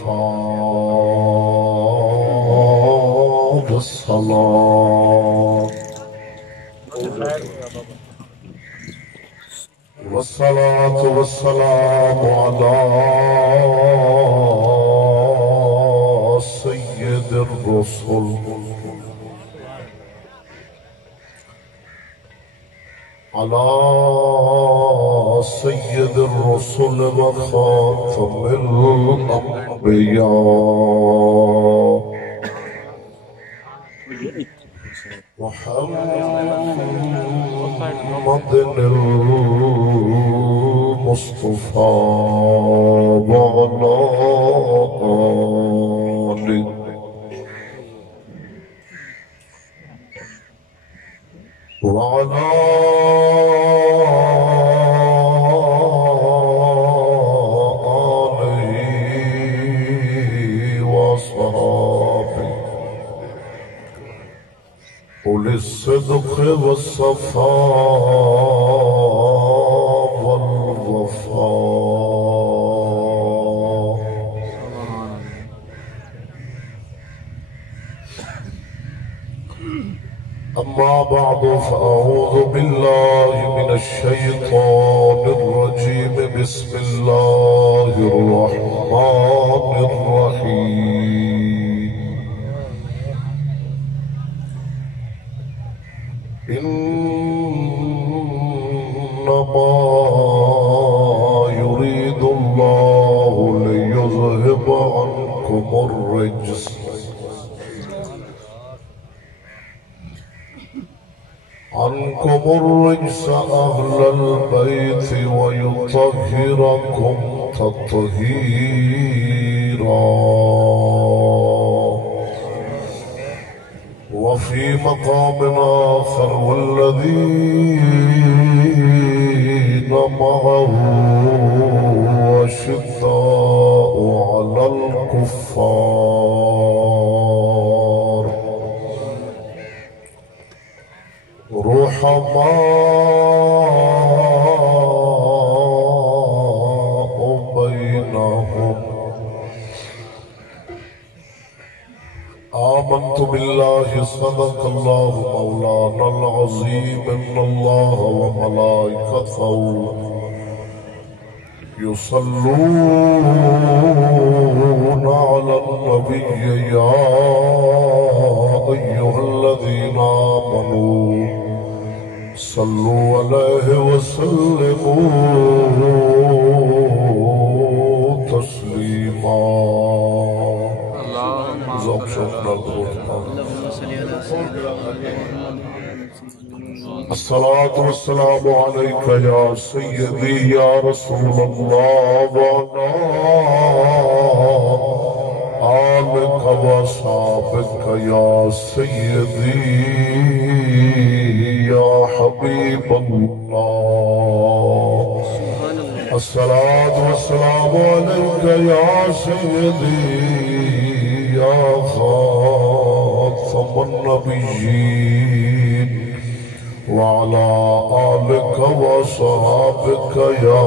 الفاظ الصلاة والصلاة والسلام على سيد الرسل على سيد الرسل وخاتم الأنبياء محمد المصطفى وعلى آله وعلى آله وصحبه أولي الصدق والصفاء والوفاء. أما بعد فأعوذ بالله من الشيطان الرجيم بسم الله الرحمن الرحيم. إنما يريد الله ليذهب عنكم الرجس أهل البيت ويطهركم تطهيرا. وفي مقام آخر والذين معه أشداء على الكفار رحماء بينهم. آمنت بالله صدق الله مولانا العظيم إن الله وملائكته يصلون على النبي يا أيها الذين آمنوا صلوا عليه وسلموا تسليما. ذوق شوق نال درود الصلاة والسلام عليك يا سيدي يا رسول الله وعلى آلك وصحبك يا سيدي يا حبيب الله. الصلاة والسلام عليك يا سيدي يا خاتم النبيين وعلى آلك وصحابك يا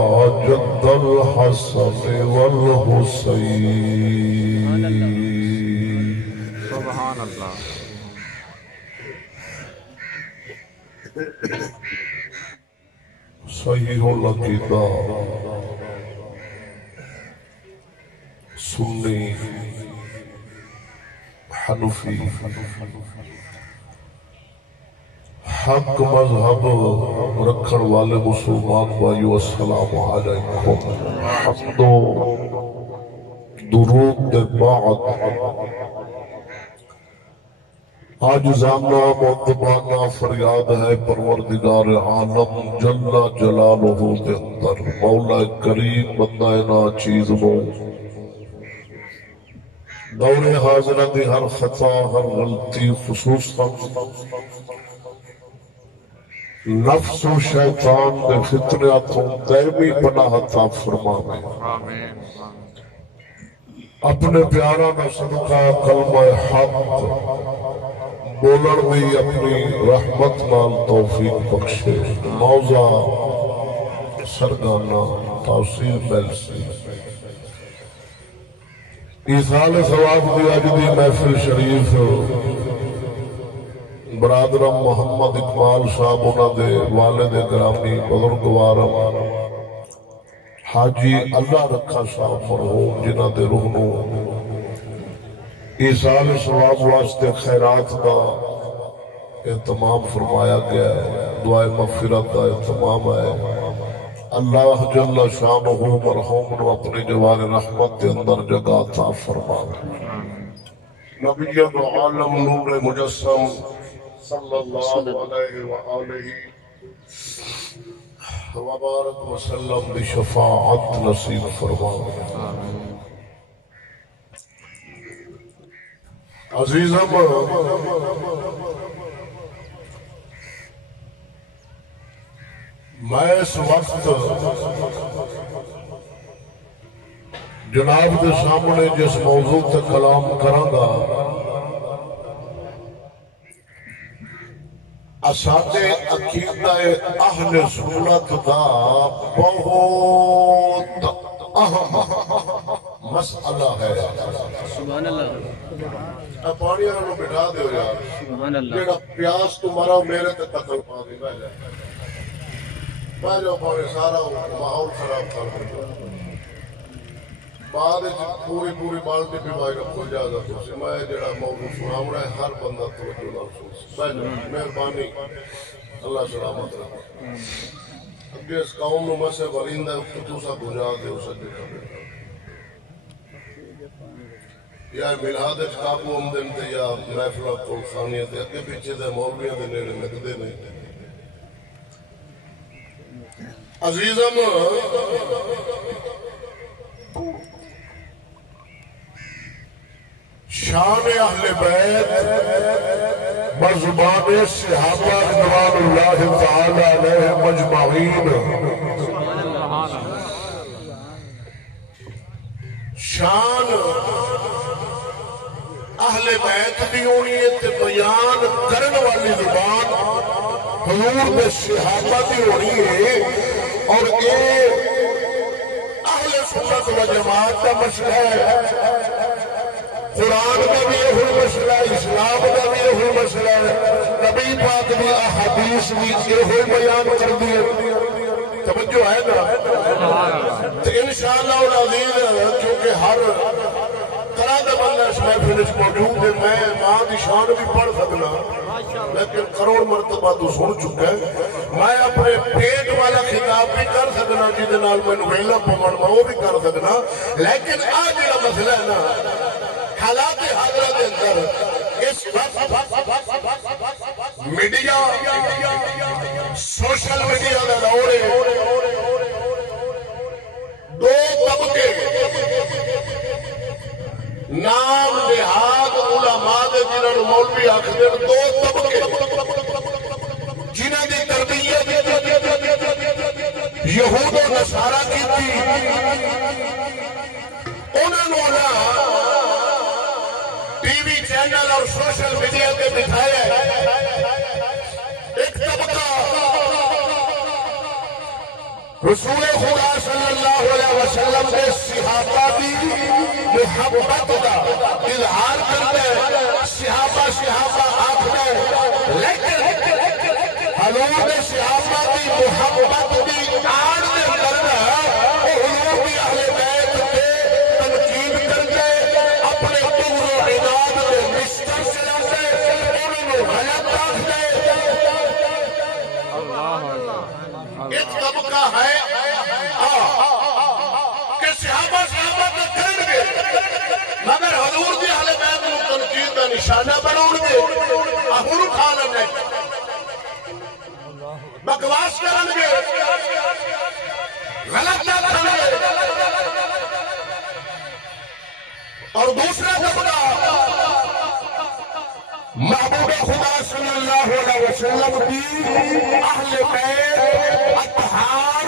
جد الحسن والحسين. سبحان اللہ. صحیح العقیدہ سنی حنفی حق مذہب رکھن والے مسلمان بھائیو السلام علیکم. حمد و درود دے بعد عاجزانہ مؤدبانہ فریاد ہے پروردگار عالم جل جلالہ دے اندر مولا کریم بندہ نا چیز نو دور حاضرہ دی ہر خطا ہر غلطی خصوصاً نفس و شیطان دے فتنیاتوں دائمی پناہ عطا فرماوے. اپنے پیارا نہ صدقہ کلمہ حق بولن بھی اپنی رحمت نال توفیق بخشے. موضع سرگانہ تاثیر بیلسی ایصال ثواب دی اج دی محفل شریف برادرم محمد اقبال صاحب انہاں دے والد گرامی بزرگوار حاجی اللہ رکھا صاحب مرحوم جنہاں دے روح نو ایصال ثواب واسطے خیرات کا اہتمام فرمایا گیا ہے، دعائے مغفرت کا اہتمام ہے۔ اللہ جل شانہ مرحوم نو اپنی جوار رحمت کے اندر جگہ عطا فرمائے۔ نبی عالم نور مجسم صلی اللہ علیہ وآلہ وبارک وسلم دی شفاعت نصیب فرمائے۔ عزیزم میں اس وقت جناب کے سامنے جس موضوع تے کلام کراں گا اساتے عقیدہ اہل سنت دا بہت اہم مسئلہ ہے۔ سبحان اللہ۔ پانی والوں بٹھا دیو یار، سبحان اللہ۔ جیڑا پیاس تو مرا میرے تے قتل پا دی بہ جائے پانے سارا ماحول خراب کر دیں۔ بعد پوری بالٹی پیمائی رکھو اجازت ہو سے میں جڑا موضوع سناؤں ہے ہر بندہ توجہ نہ سوچ مہربانی اللہ سلامت رکھو۔ اگے اس قوم نو مسے وریندا تو سا گجا دے اس دے یا میلاد وچ کابو آمدن تے یا محفل کول خانیاں تے اگے پیچھے دے مولویاں دے نیڑے لگدے نہیں۔ عزیزم شان اہل بیت بزبان صحابہ رضوان اللہ تعالی علیہ مجمعین، شان اہل بیت دی ہونی ہے تے بیان کرن والی زبان حضور دے صحابہ دی ہونی ہے، اور یہ اہل سنت و جماعت کا مسئلہ ہے۔ قرآن کا بھی یہ مسئلہ ہے، اسلام کا بھی یہ مسئلہ ہے، نبی پاک دی احادیث بھی یہ بیان کر دیے۔ توجہ ہے نا؟ تو انشاءاللہ العزیز کیونکہ ہر طرح کا بندہ اس محفل وچ موجود ہے، میں ماں دی شان بھی پڑھ سکنا لیکن کروڑ مرتبہ تو سن چکا ہے۔ میں اپنے پیٹ والا خطاب بھی کر سکنا جہدے نال مینوں ویلا پون میں وہ بھی کر سکنا، لیکن آج جڑا مسئلہ ہے نا حالات حاضرہ کے اندر اس وقت میڈیا سوشل میڈیا کا دور ہے، دو طبقے نام نہاد علماء دے جنہاں نوں مولوی آکھدے دو طبقے جنہاں دی تربیت یہود و نصارا کیتی، انہاں نوں ٹی وی چینل اور سوشل میڈیا کے بٹھایا ہے۔ ایک طبقہ رسول خدا صلی اللہ علیہ وسلم کے صحابہ کی محبت کا اظہار کرتے ہیں، صحابہ آخر لیکن حضور کے صحابہ کی محبت کی آڑ میں کرنا حضور کی اہل بیت کے تنقید کرتے، اپنے کفر و عناد کے مشتر چلاتے، انہوں غلط آختے۔ ایک طبقہ ہے کہ صحابہ تو کرن گے مگر حضور دی اہل بیت نوں تنقید دا نشانہ بناؤ گے، ہن اٹھا لیں بکواس کرن گے، غلط آکھن گے۔ اور دوسرا طبقہ محبوب خدا صلی اللہ علیہ وسلم کی اہل بیت اطہار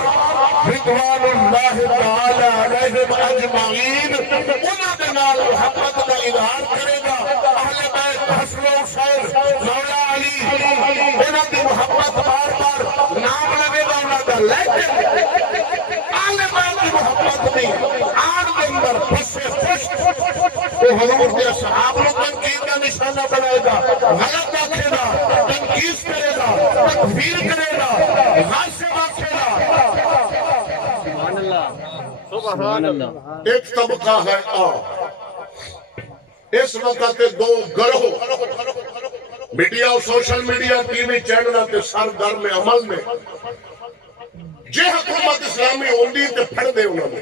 رضوان اللہ تعالی علیہم اجمعین، انہاں دے نال محبت کا اظہار کرے گا۔ اہل بیت حسن و حسین، مولا علی، انہاں دی محبت بار بار نام لگے گا انہاں دا، لیکن اہل بیت کی محبت نہیں آن کے اندر پھسے پشت وہ حضور کے اصحاب کو تنقید کا نشانہ بنائے گا، غلط آکھے گا، تنقید کرے گا، تکفیر کرے گا، غاصب آکھے گا۔ سبحان اللہ سبحان اللہ۔ ایک طبقہ ہے عام، اس وقت دو گروہ میڈیا اور social media T V channel کے سرگرم عمل میں جے حکومت اسلامی ہوندی تے پھڑ دے انہوں نے،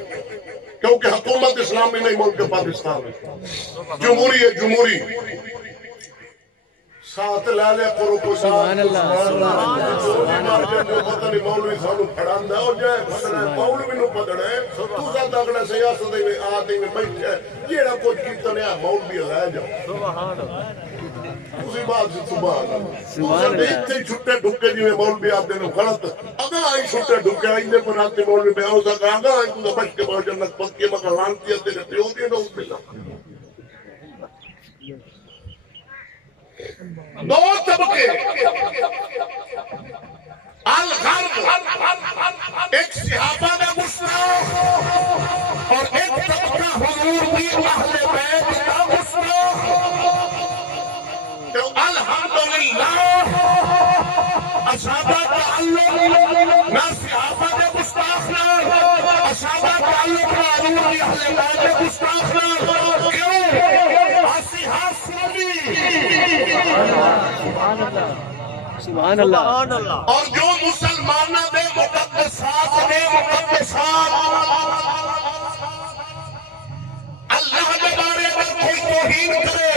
کیونکہ حکومت اسلامی نہیں ملک پاکستان ہے، جمہوری ہے، جمہوری ساتھ لے لے کرو کو سبحان اللہ سبحان اللہ سبحان اللہ۔ پتہ نہیں مولوی سانو پھڑاندا اور جائے پھڑنا ہے مولوی نو پڑھنا ہے، تو زیادہ اگلا سیاست دے میں آتے میں بیٹھے جیڑا کچھ کیتا نہیں مولوی لے جاؤ۔ سبحان اللہ اسی بات سے سبحان اللہ۔ سبحان اللہ۔ اتنے چھٹے ڈھکے جی میں مولوی آتے نے غلط اگر آئی چھٹے ڈھکے آئی نے پر آتے مولوی میں آؤ سکا اگر آئی تو بچ کے بہت جنت پت کے مکہ لانتی آتے رہتے ہوتی ہے نا اس بلا دو طبقے الغرب ایک صحابہ میں گستاخ اور ایک طبقہ حضور کی اہل بیت کا گستاخ۔ تو الحمدللہ اصحابہ تعلق نہ صحابہ کے گستاخ نہ اصحابہ تعلق نہ حضور کی اہل بیت کے گستاخ نہ کیوں آسیحات سنی سبحان اللہ اور جو مسلمانوں دے مقدسات اللہ کے بارے میں کوئی توہین کرے،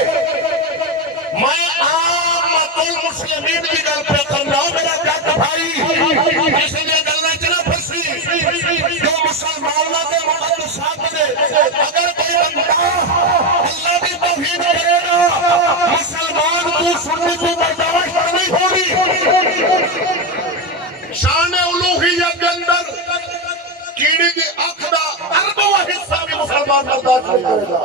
میں عامت المسلمین کی گل پہ کرنا ہوں میرا جٹ بھائی، کسی نے گلنا چنا پھنسی جو مسلمانوں دے مقدسات دے اگر کوئی بندہ اللہ کی توہین کرے گا مسلمان کو سننے کو برداشت نہیں ہوگی۔ شان الوہیت کے اندر کیڑی کی اکھ دا اربواں حصہ بھی مسلمان برداشت نہیں کرے گا۔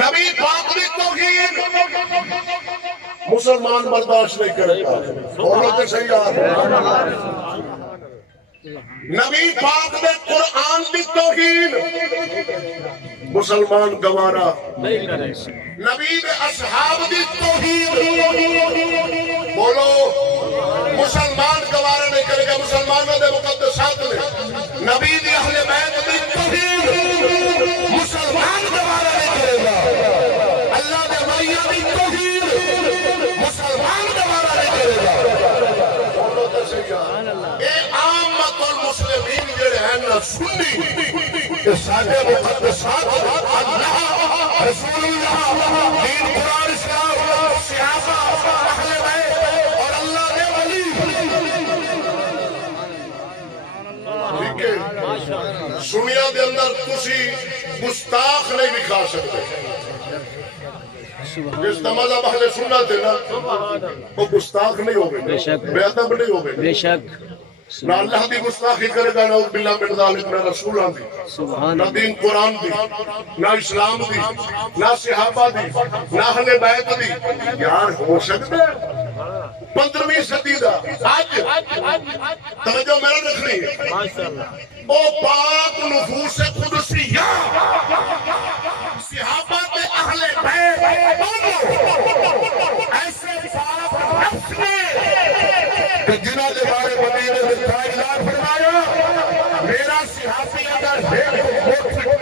نبی پاک کی توہین مسلمان برداشت نہیں کرے گا۔ بولو تے صحیح یار نبی پاک دے قرآن کی توہین مسلمان گوارا نہیں کرے، نبی دے اصحاب دی توہین بولو مسلمان گوارا نہیں کرے گا۔ مسلمانوں دے مقدسات نے نبی دی اہل بیت دی توہین مسلمان گوارا نہیں کرے گا۔ اللہ دے ولیاں دی توہین مسلمان گوارا نہیں کرے گا۔ بولو تے صحیح اے عامت المسلمین جڑے ہیں نا سنی کہ سارے مقدسات اللہ رسول اللہ دین قرآن اسلام صحابہ اہل بیت اور اللہ کے ولی ٹھیک ہے سنیا دے اندر تسی گستاخ نہیں دکھا سکتے۔ جس کا مذہب اہل سنت ہے نا وہ گستاخ نہیں ہوگے بے ادب نہیں ہوگے بے شک نہ اللہ دی گستاخی کرے گا نہ باللہ من ذالک نہ رسولان دی نہ دین قرآن دی نہ اسلام دی نہ صحابہ دی نہ اہل بیت دی۔ یار ہو سکتا ہے 15ویں صدی دا آج توجہ میرا رکھنی ہے او پاک نفوس قدسیہ صحابہ تے اہل بیت دونوں ایسے پاک نفس نے کہ جنہاں دے بارے مدینے میں تاجدار فرمایا میرا صحابی اگر ہے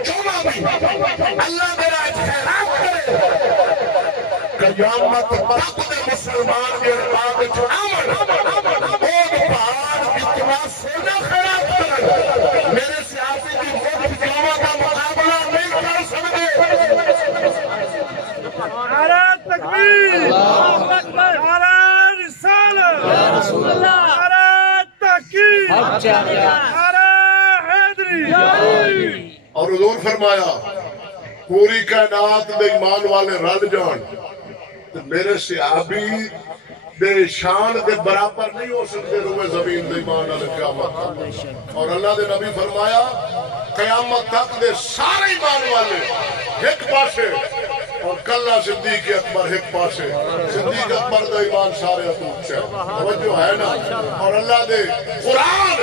چوما بھی اللہ میرا خیرات کرے قیامت تک دے مسلمان کے پاک امن اور پہاڑ اتنا سونا خیرات کرے میرے صحابی کی خود چوما کا مقابلہ نہیں کر سکتے۔ نعرہ تکبیر، نعرہ رسالت، نعرہ تحقیق، نعرہ حیدری۔ اور حضور فرمایا پوری کائنات دے ایمان والے رل جان میرے صحابی دے شان دے برابر نہیں ہو سکتے روئے زمین دے ایمان والے قیامت۔ اور اللہ دے نبی فرمایا قیامت تک دے سارے ایمان والے ایک پاسے اور کلہ صدیق اکبر ایک پاسے صدیق اکبر دا ایمان سارے اتوچ ہے توجہ ہے نا۔ اور اللہ دے قرآن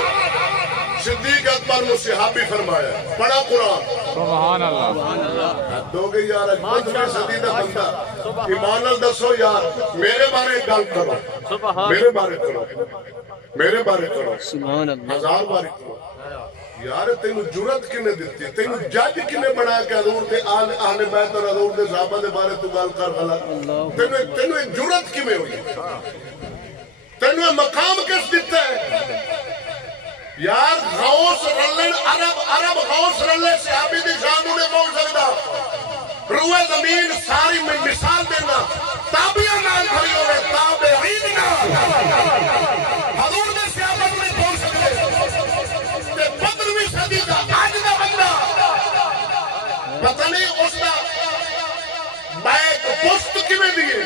صدیق اکبر نے صحابی فرمایا پڑھا قرآن سبحان اللہ دو گئی یار 15ویں صدی دا بندہ ایمان نال دسو یار میرے بارے گل کرو میرے بارے کرو میرے بارے کرو سبحان اللہ 1000 بار کرو یار تینوں جرت کنے دیتی ہے تینوں جج کنے بنا کے حضور دے اہل بیت اور حضور دے صحابہ دے بارے تو گل کر غلط تینوں ایک جرت کیویں ہوئی تینوں مقام کس دیتا ہے یار غوث رلن عرب غوث رلن صحابی دی شان انہیں پہنچ سکتا روح زمین ساری میں مثال دینا تابعین نال بھری ہوئے تابعین نال حضور دے صحابہ انہیں پہنچ سکتے تے 15ویں صدی کا آج دا بندہ پتہ نہیں اس دا بیت پست کیویں دیئے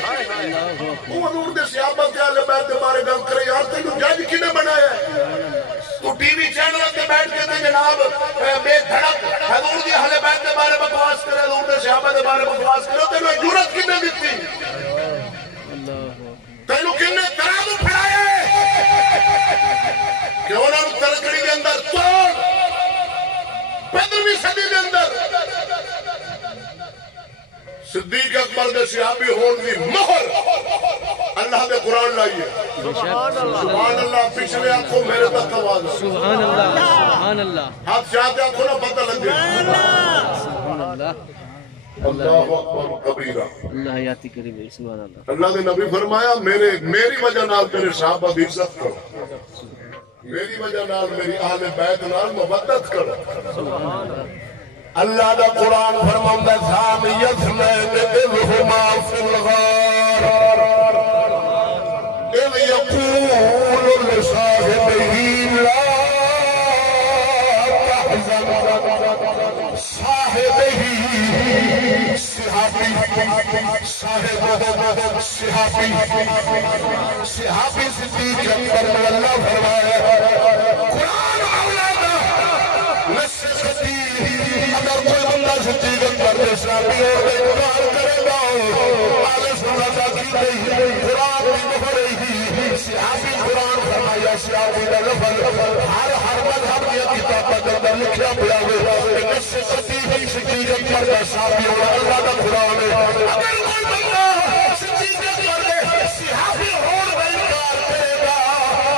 وہ حضور دے صحابہ کے اہل بیت دے بارے گل کرے یار تینوں جج کنے بنایا ہے تو ٹی وی چینل تے بیٹھ کے تے جناب بے دھڑک حضور دی اہل بیت دے بارے بکواس کرے حضور دے صحابہ دے بارے بکواس کرے تینوں جرت کنے دتی تینوں کنے ترازو پھڑایا کہ انہاں نوں ترکڑی دے اندر توڑ 15ویں صدی دے اندر صدیق اکبر دے صحابی ہون دی مہر اللہ دے قرآن لائیے سبحان اللہ پچھلے آنکھوں میرے تک آواز سبحان اللہ سبحان اللہ ہاتھ چاہتے آنکھوں نہ پتہ لگ گئے سبحان اللہ اللہ اکبر کبیرہ اللہ حیاتی کریم ہے سبحان اللہ اللہ نے نبی فرمایا میری وجہ نال میرے صحابہ دی عزت کرو میری وجہ نال میری اہل بیت نال مودت کرو سبحان اللہ اللہ دا قرآن فرماؤں ہے ثانی یثنین اذہما فی الغار اذ یقول لصاحبہ لا تحزن صاحبہ صحابی صدیق اکبر میں اللہ فرمایا قرآن اولادا نسل صدیق اگر کوئی بندہ صدیق اکبر میں صحابی اور اقرار کرے گا آلہ سنتا کی نہیں قرآن بھی مفرہی صحابی قرآن فرمایا صحابی دا لفظ ہر مذہب کی کتاب کا اندر لکھیا پڑا ہے نسل صدیق اکبر کا صحابی اور اللہ دا قرآن ہے اگر کوئی بندہ صدیق اکبر میں صحابی اور انکار کرے گا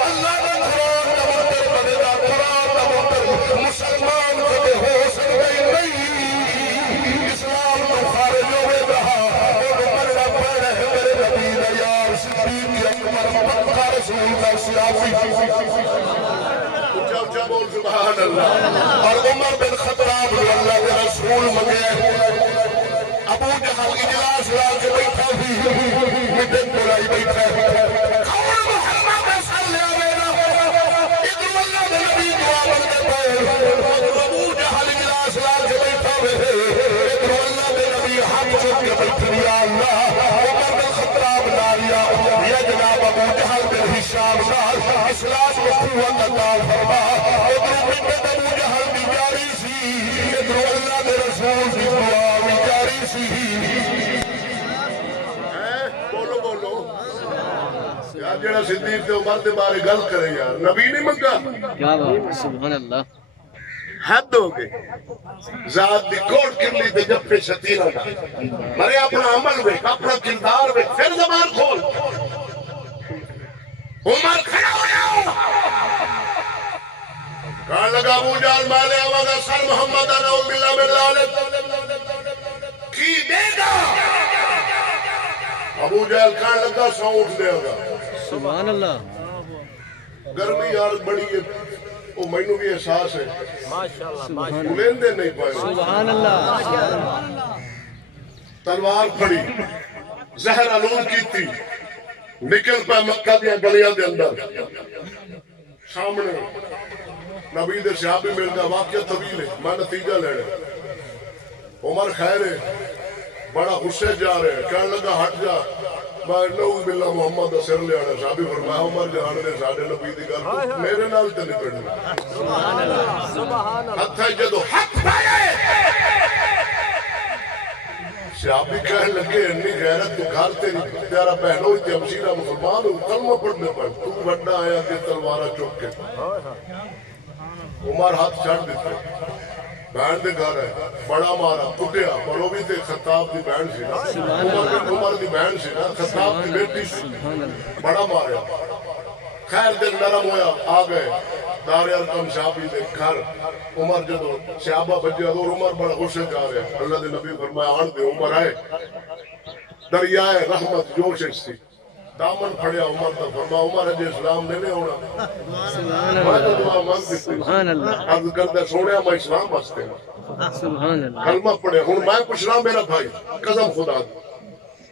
اللہ دا قرآن دا منتر بنے گا قرآن دا منتر مسلمان کبھی ہو سکتے نہیں اسلام تو خارج ہوئے رہا اور مرنا پڑا ہے میرے نبی دا یار صدیق اکبر پکا رسول کا صحابی اچھا اچھا بول سبحان اللہ اور عمر بن خطاب جو اللہ کے رسول مگے ابو جہل اجلاس لا کے بیٹھا بھی میٹنگ بلائی بیٹھا کون محمد صلی اللہ علیہ وسلم ادھر اللہ کے نبی دعا مانگتے پے ابو جہل اجلاس لا کے بیٹھا ہوئے ادھر اللہ کے نبی ہاتھ چوک کے بیٹھے یا اللہ عمر بن خطاب نالیا یا جناب ابو جہل بن ہشام نال اسلام کو قوت عطا فرما ادھر مدت ابو جہل بھی جاری سی ادھر اللہ کے رسول کی دعا بھی جاری سی بولو بولو یار جڑا صدیق تے عمر دے بارے گل کرے یار نبی نہیں منگا کیا بات سبحان اللہ حد ہو گئے ذات دی کوڑ کرلی تے جب پہ شتیرہ دا مرے اپنا عمل وے اپنا کردار وے پھر زبان کھول عمر کھڑا ہو جاؤ کہاں لگا ابو جہل مالے آوازہ سر محمد نعوذ باللہ من ذالک کی دے گا ابو جہل کہاں لگا ساؤنٹ دے گا سبحان اللہ گرمی یار بڑی ہے وہ مینوں بھی احساس ہے سبحان بلیندے نہیں پائے سبحان اللہ تلوار پھڑی زہر آلود کی تھی نکل پہ مکہ دیا گلیاں دے اندر سامنے نبی دے صحابی مل گیا واقعہ طویل ہے میں نتیجہ لے رہے عمر خیر ہے بڑا غصے جا رہے ہیں کہنے لگا ہٹ جا میں نعوذ باللہ محمد دا سر لے آنا صحابی فرمایا عمر جہاں نے ساڑھے نبی دی گل میرے نال تے نہیں پڑھنا سبحان اللہ سبحان اللہ ہتھ ہے جدو ہتھ پائے صحابی کہنے لگے انی غیرت تو گھر تیری تیرا بہنوں تے ہمشیرہ مسلمان ہوں کلمہ پڑھنے پر تو بڑا آیا کہ تلوارہ چوک کے عمر ہاتھ چڑھ دیتے بہن دے گھر ہے بڑا مارا کٹیا پر وہ بھی تے خطاب دی بہن سی نا عمر دی بہن سی نا خطاب دی بیٹی سی بڑا مارا خیر دل نرم ہویا آ گئے دار ارقم صحابی دے گھر عمر جدو صحابہ بجے اور عمر بڑا غصے جا رہے اللہ دے نبی فرمایا آن دے عمر آئے دریائے رحمت جوش سی دامن پھڑیا عمر تا فرما عمر اجے اسلام نے ہونا میں تو دعا مانگ دیتی عرض کردہ سوڑیا میں اسلام بستے ہیں کلمہ پڑھے ہوں میں پوچھنا میرا بھائی قسم خدا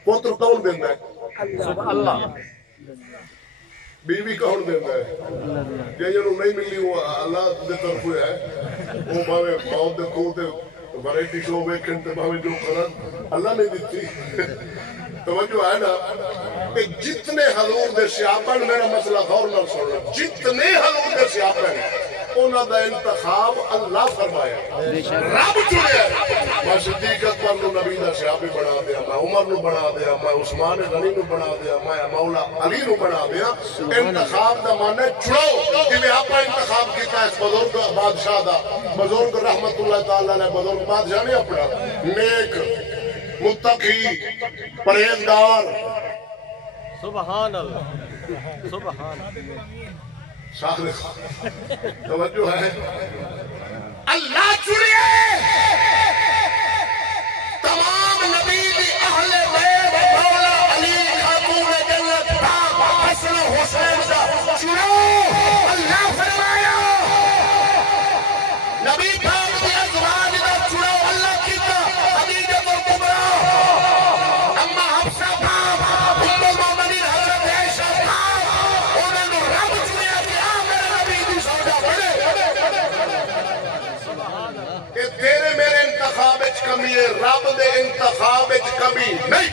پوتر کون دیندہ ہے اللہ بیوی کون دیندہ ہے یہ جنہوں نہیں ملی وہ اللہ دے طرف ہوئے ہے وہ باوے موت دے کھوتے وریٹی شو ویکن تے باوے جو کرن اللہ نے دیتی توجہ ہے نا کہ جتنے حضور دے صحابہ نے میرا مسئلہ غور نہ سنو جتنے حضور دے صحابہ نے انہاں دا انتخاب اللہ فرمایا رب چنے میں صدیق اکبر نو نبی دا صحابی بنا دیا میں عمر نو بنا دیا میں عثمان غنی نو بنا دیا میں مولا علی نو بنا دیا انتخاب دا معنی چڑھو جنہیں آپ انتخاب کیتا ہے اس بزرگ بادشاہ دا بزرگ رحمت اللہ تعالیٰ نے بزرگ بادشاہ نے اپنا نیک متقی پرہیزگار سبحان اللہ سبحان صادق توجہ ہے اللہ چڑھے تمام نبی دی اہل بیت مولا علی خاتون جنت پاک حسن حسین دا چڑھو اللہ فرمایا نبی پاک دی ازواج دا چڑھو اللہ کیتا خدیجہ کبریٰ اما حفصہ پاک ام المومنین حضرت عائشہ پاک انہوں نے رب چڑھیا کہ آ میرے نبی دی سودا بڑے کہ تیرے میرے انتخاب اچ کمی ہے رب دے انتخاب اچ کمی نہیں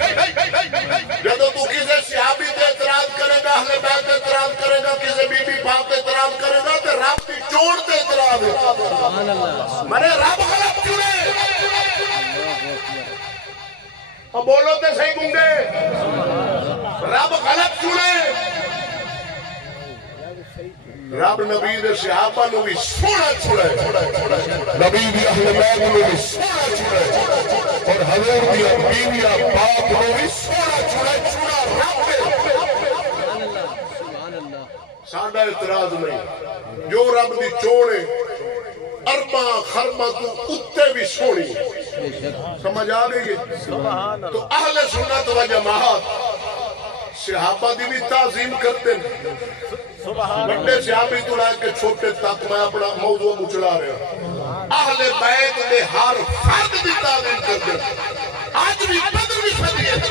جدو تو کسی صحابی تے اعتراض کرے گا اہل بیت تے اعتراض کرے گا کسی بی بی پاک تے اعتراض کرے گا تے رب دی چوڑ تے اعتراض ہے مرے رب غلط چنے اور بولو تے صحیح گنگے رب غلط چنے رب نبی دے صحابہ نو بھی سونا چھڑے نبی دی اہل بیت نو بھی سونا چھڑے اور حضور دی بیویاں پاک نو بھی سونا چھڑے چھڑا رب دے ساڈا اعتراض نہیں جو رب دی چوڑے ارباں خرباں تو اتے بھی سونی سمجھ آ گئی تو اہل سنت و جماعت صحابہ دی بھی تعظیم کرتے ہیں بڑے صحابی تو لائے کہ چھوٹے تک میں اپنا موضوع مچلا رہا اہل بیت دے ہر فرد دی تعظیم کرتے ہیں آج بھی بدر بھی صدیت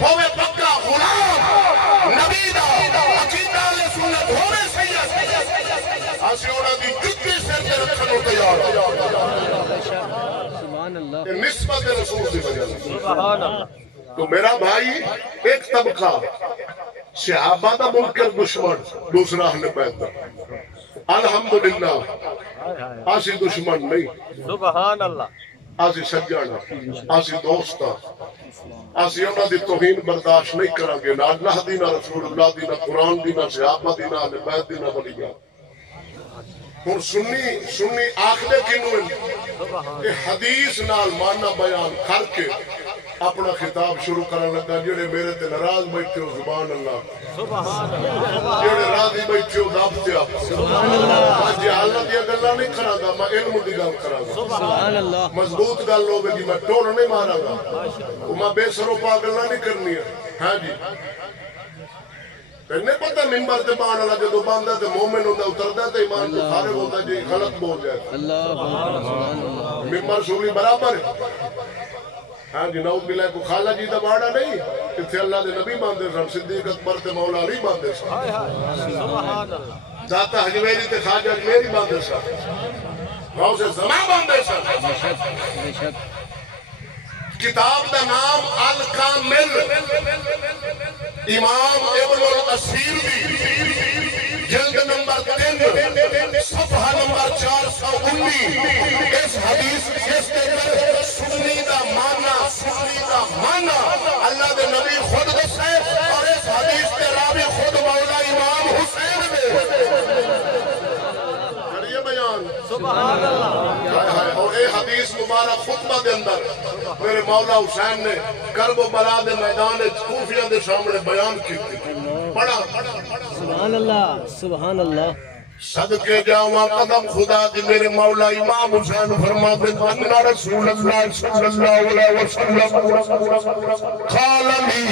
ہوئے پکا غلام نبی دا عقیدہ علیہ سنت ہوئے سید آسی اونا دی جتی سر کے رکھنو تیار نسبت رسول دی وجہ تو میرا بھائی ایک طبقہ صحابہ دا منکر دشمن دوسرا اہل بیت دا الحمدللہ آسی دشمن نہیں سبحان اللہ آسی سجانا آسی دوستا آسی انہاں دی توہین برداشت نہیں کریں گے نہ اللہ دی نہ رسول اللہ دی نہ قرآن دی نہ صحابہ دی نہ اہل بیت دی نہ ولیہ اور سنی آخرے کنوں کہ حدیث نال مانا بیان کر کے اپنا خطاب شروع کرنے لگا جڑے میرے تے ناراض بیٹھے ہو زبان اللہ جڑے راضی بیٹھے ہو دابتیا میں جہالت یہ گلہ نہیں کرا گا میں علم دی گل کرا گا مضبوط گل لوگ جی میں ٹور نہیں مارا گا میں بے سرو پا گلہ نہیں کرنی ہے ہاں جی نہیں پتہ ممبر تے بان اللہ جدو باندھا تے مومن ہوتا اتردہ تے ایمان کو خارب ہوتا جی غلط بول جائے ممبر سوری برابر ہے ہاں جی نعوذ باللہ کو خالہ جی دا باڑا نہیں اتھے اللہ دے نبی باندھے سن صدیق اکبر تے مولا علی باندھے سن داتا حجویری تے خواجہ اجمیری باندھے سن غوث زمان باندھے سن کتاب دا نام الکامل امام ابن الاسیر دی جلد نمبر 3 صفحہ نمبر 419 اس حدیث جس کے اندر سنی دا مانا اللہ دے نبی خود دسے اور اس حدیث کے راوی خود مولا امام حسین دے کریے بیان بارہ خطبہ دے اندر میرے مولا حسین نے کرب و بلا دے میدان کوفیہ دے سامنے بیان کی پڑھا سبحان اللہ سبحان اللہ صدقے جاواں قدم خدا دی میرے مولا امام حسین فرماتے ہیں ان رسول اللہ صلی اللہ علیہ وسلم قال لی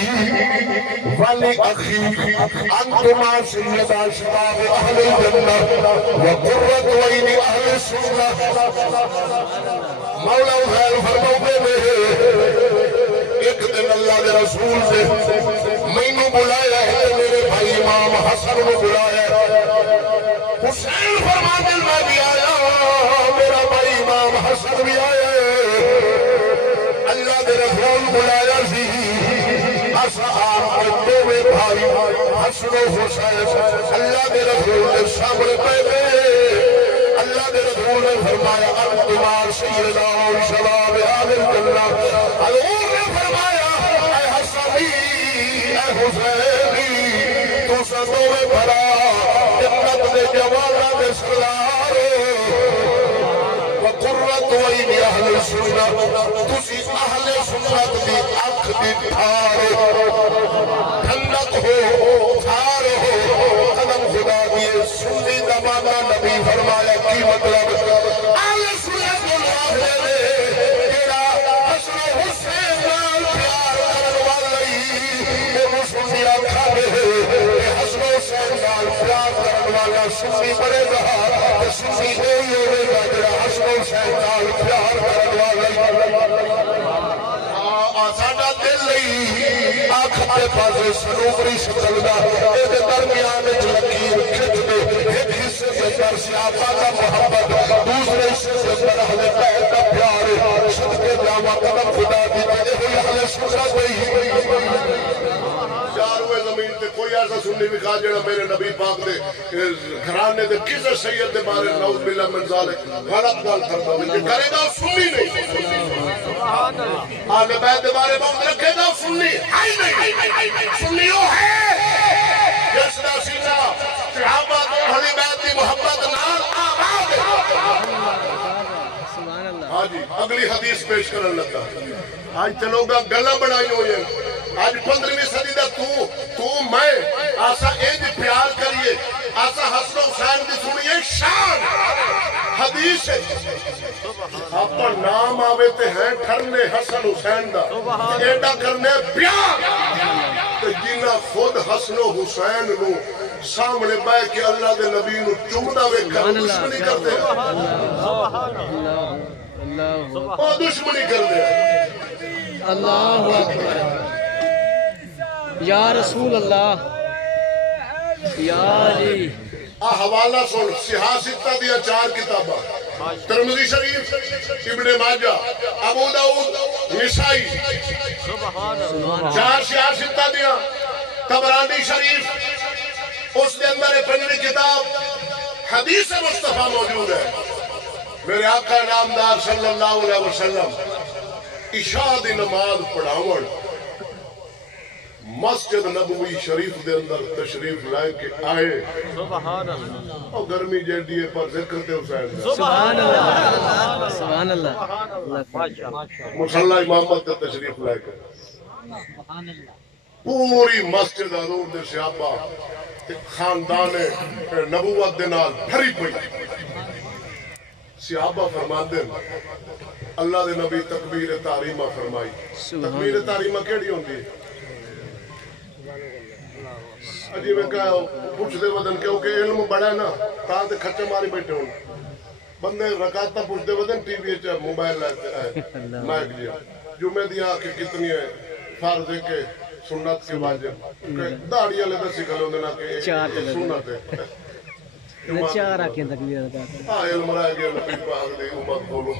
ولی اخی انتما سیدہ شباب اہل الجنہ وقرۃ عین اہل السنہ مولا حسین فرماتے ہیں ایک دن اللہ دے رسول سے مینوں بلایا ہے میرے بھائی امام حسن نے بلایا حسین فرماتے ہیں میں بھی آیا میرا بھائی امام حسن بھی آیا اللہ دے رسول بلایا سی اصحاب دو میں بھائی حسن و حسین اللہ دے رسول کے سامنے پہلے اللہ دے رسول نے فرمایا انتما سیدہ شباب اہل الجنہ حضور نے فرمایا اے حسنی اے حسینی تو سدوں میں بھرا جنت دے جوانا دے سردار وقرۃ عین اہل السنہ تسی اہل سنت دی اکھ دی ٹھار ٹھنڈک ہو ٹھار ہو قدم خدا دی سنی دا معنی نبی فرمایا کی مطلب اہل سنت والے جڑا حسن و حسین نال پیار کرن والی او سنی آکھا دے حسن و حسین نال پیار کرن والا سنی بڑے گا سنی وہی ہوے گا جڑا حسن و حسین نال پیار کرن والا ساڈا دل لئی آنکھ دے پاسے سنوبری شکل دا اے دے درمیان وچ لکیر کھچ دے ایک حصے دے اندر صحابہ دا محبت دوسرے حصے دے اندر اہل بیت دا پیار صدقے جاواں قدم خدا دی تے ہوئی اہل سنت وہی چارویں زمین تے کوئی ایسا سنی بھی کہا جڑا میرے نبی پاک دے گھرانے دے کسے سید دے بارے نعوذ باللہ من ذالک غلط گل کرتا ہے کہ کرے گا سنی نہیں اہل بیت دے بارے بہت رکھے گا سنی ہے نہیں سنی وہ ہے جس دا سینہ صحابہ تو اہل بیت دی محبت نال آباد ہے ہاں جی اگلی حدیث پیش کرن لگا آج تے لوگاں گلاں بنائی ہوئی ہیں آج 15ویں صدی دا تو میں آسا انج پیار کریے آسا حسن و حسین دی سنیے شان حدیث ہے اپنا نام آوے تے ہیں ٹھرنے حسن حسین دا ایڈا کرنے پیار تے جنہ خود حسن و حسین نو سامنے بائے کہ اللہ دے نبی نو چومنا وے کر دشمنی کر دے اور دشمنی کر دے اللہ اکبر یا رسول اللہ یا علی حوالہ سن سیاستہ دیا 4 کتاباں ترمذی شریف ابن ماجہ ابو داؤد نسائی 4 سیاستہ دیا طبرانی شریف اس کے اندر 5ویں کتاب حدیث مصطفیٰ موجود ہے میرے آقا نامدار صلی اللہ علیہ وسلم عشاء دی نماز پڑھاون مسجد نبوی شریف دے اندر تشریف لائے کے آئے سبحان اللہ اور گرمی جیڈی ہے پر ذکر تے حسین سبحان اللہ سبحان اللہ مصلی امامت تے تشریف لائے کے پوری مسجد حضور دے صحابہ خاندان نبوت دے نال بھری پئی صحابہ فرماندے اللہ دے نبی تکبیر تحریمہ فرمائی تکبیر تحریمہ کیڑی ہوندی ہے عجیب ہے کہا پوچھ دے ودن کیونکہ علم بڑا ہے نا تاں تے کھچے ماری بیٹھے ہوں بندے رکعتہ پوچھ دے ودن ٹی وی چاہ موبائل لیتے آئے مائک دیا جمعہ دیا کہ کتنی ہے فرض ہے کہ سنت کے واجب داڑی والے دسی کھلے ہوندے نا کہ سنت ہے چار آکھیں تکبیر لگا علم رہ گیا نبی پاک دی امت کولو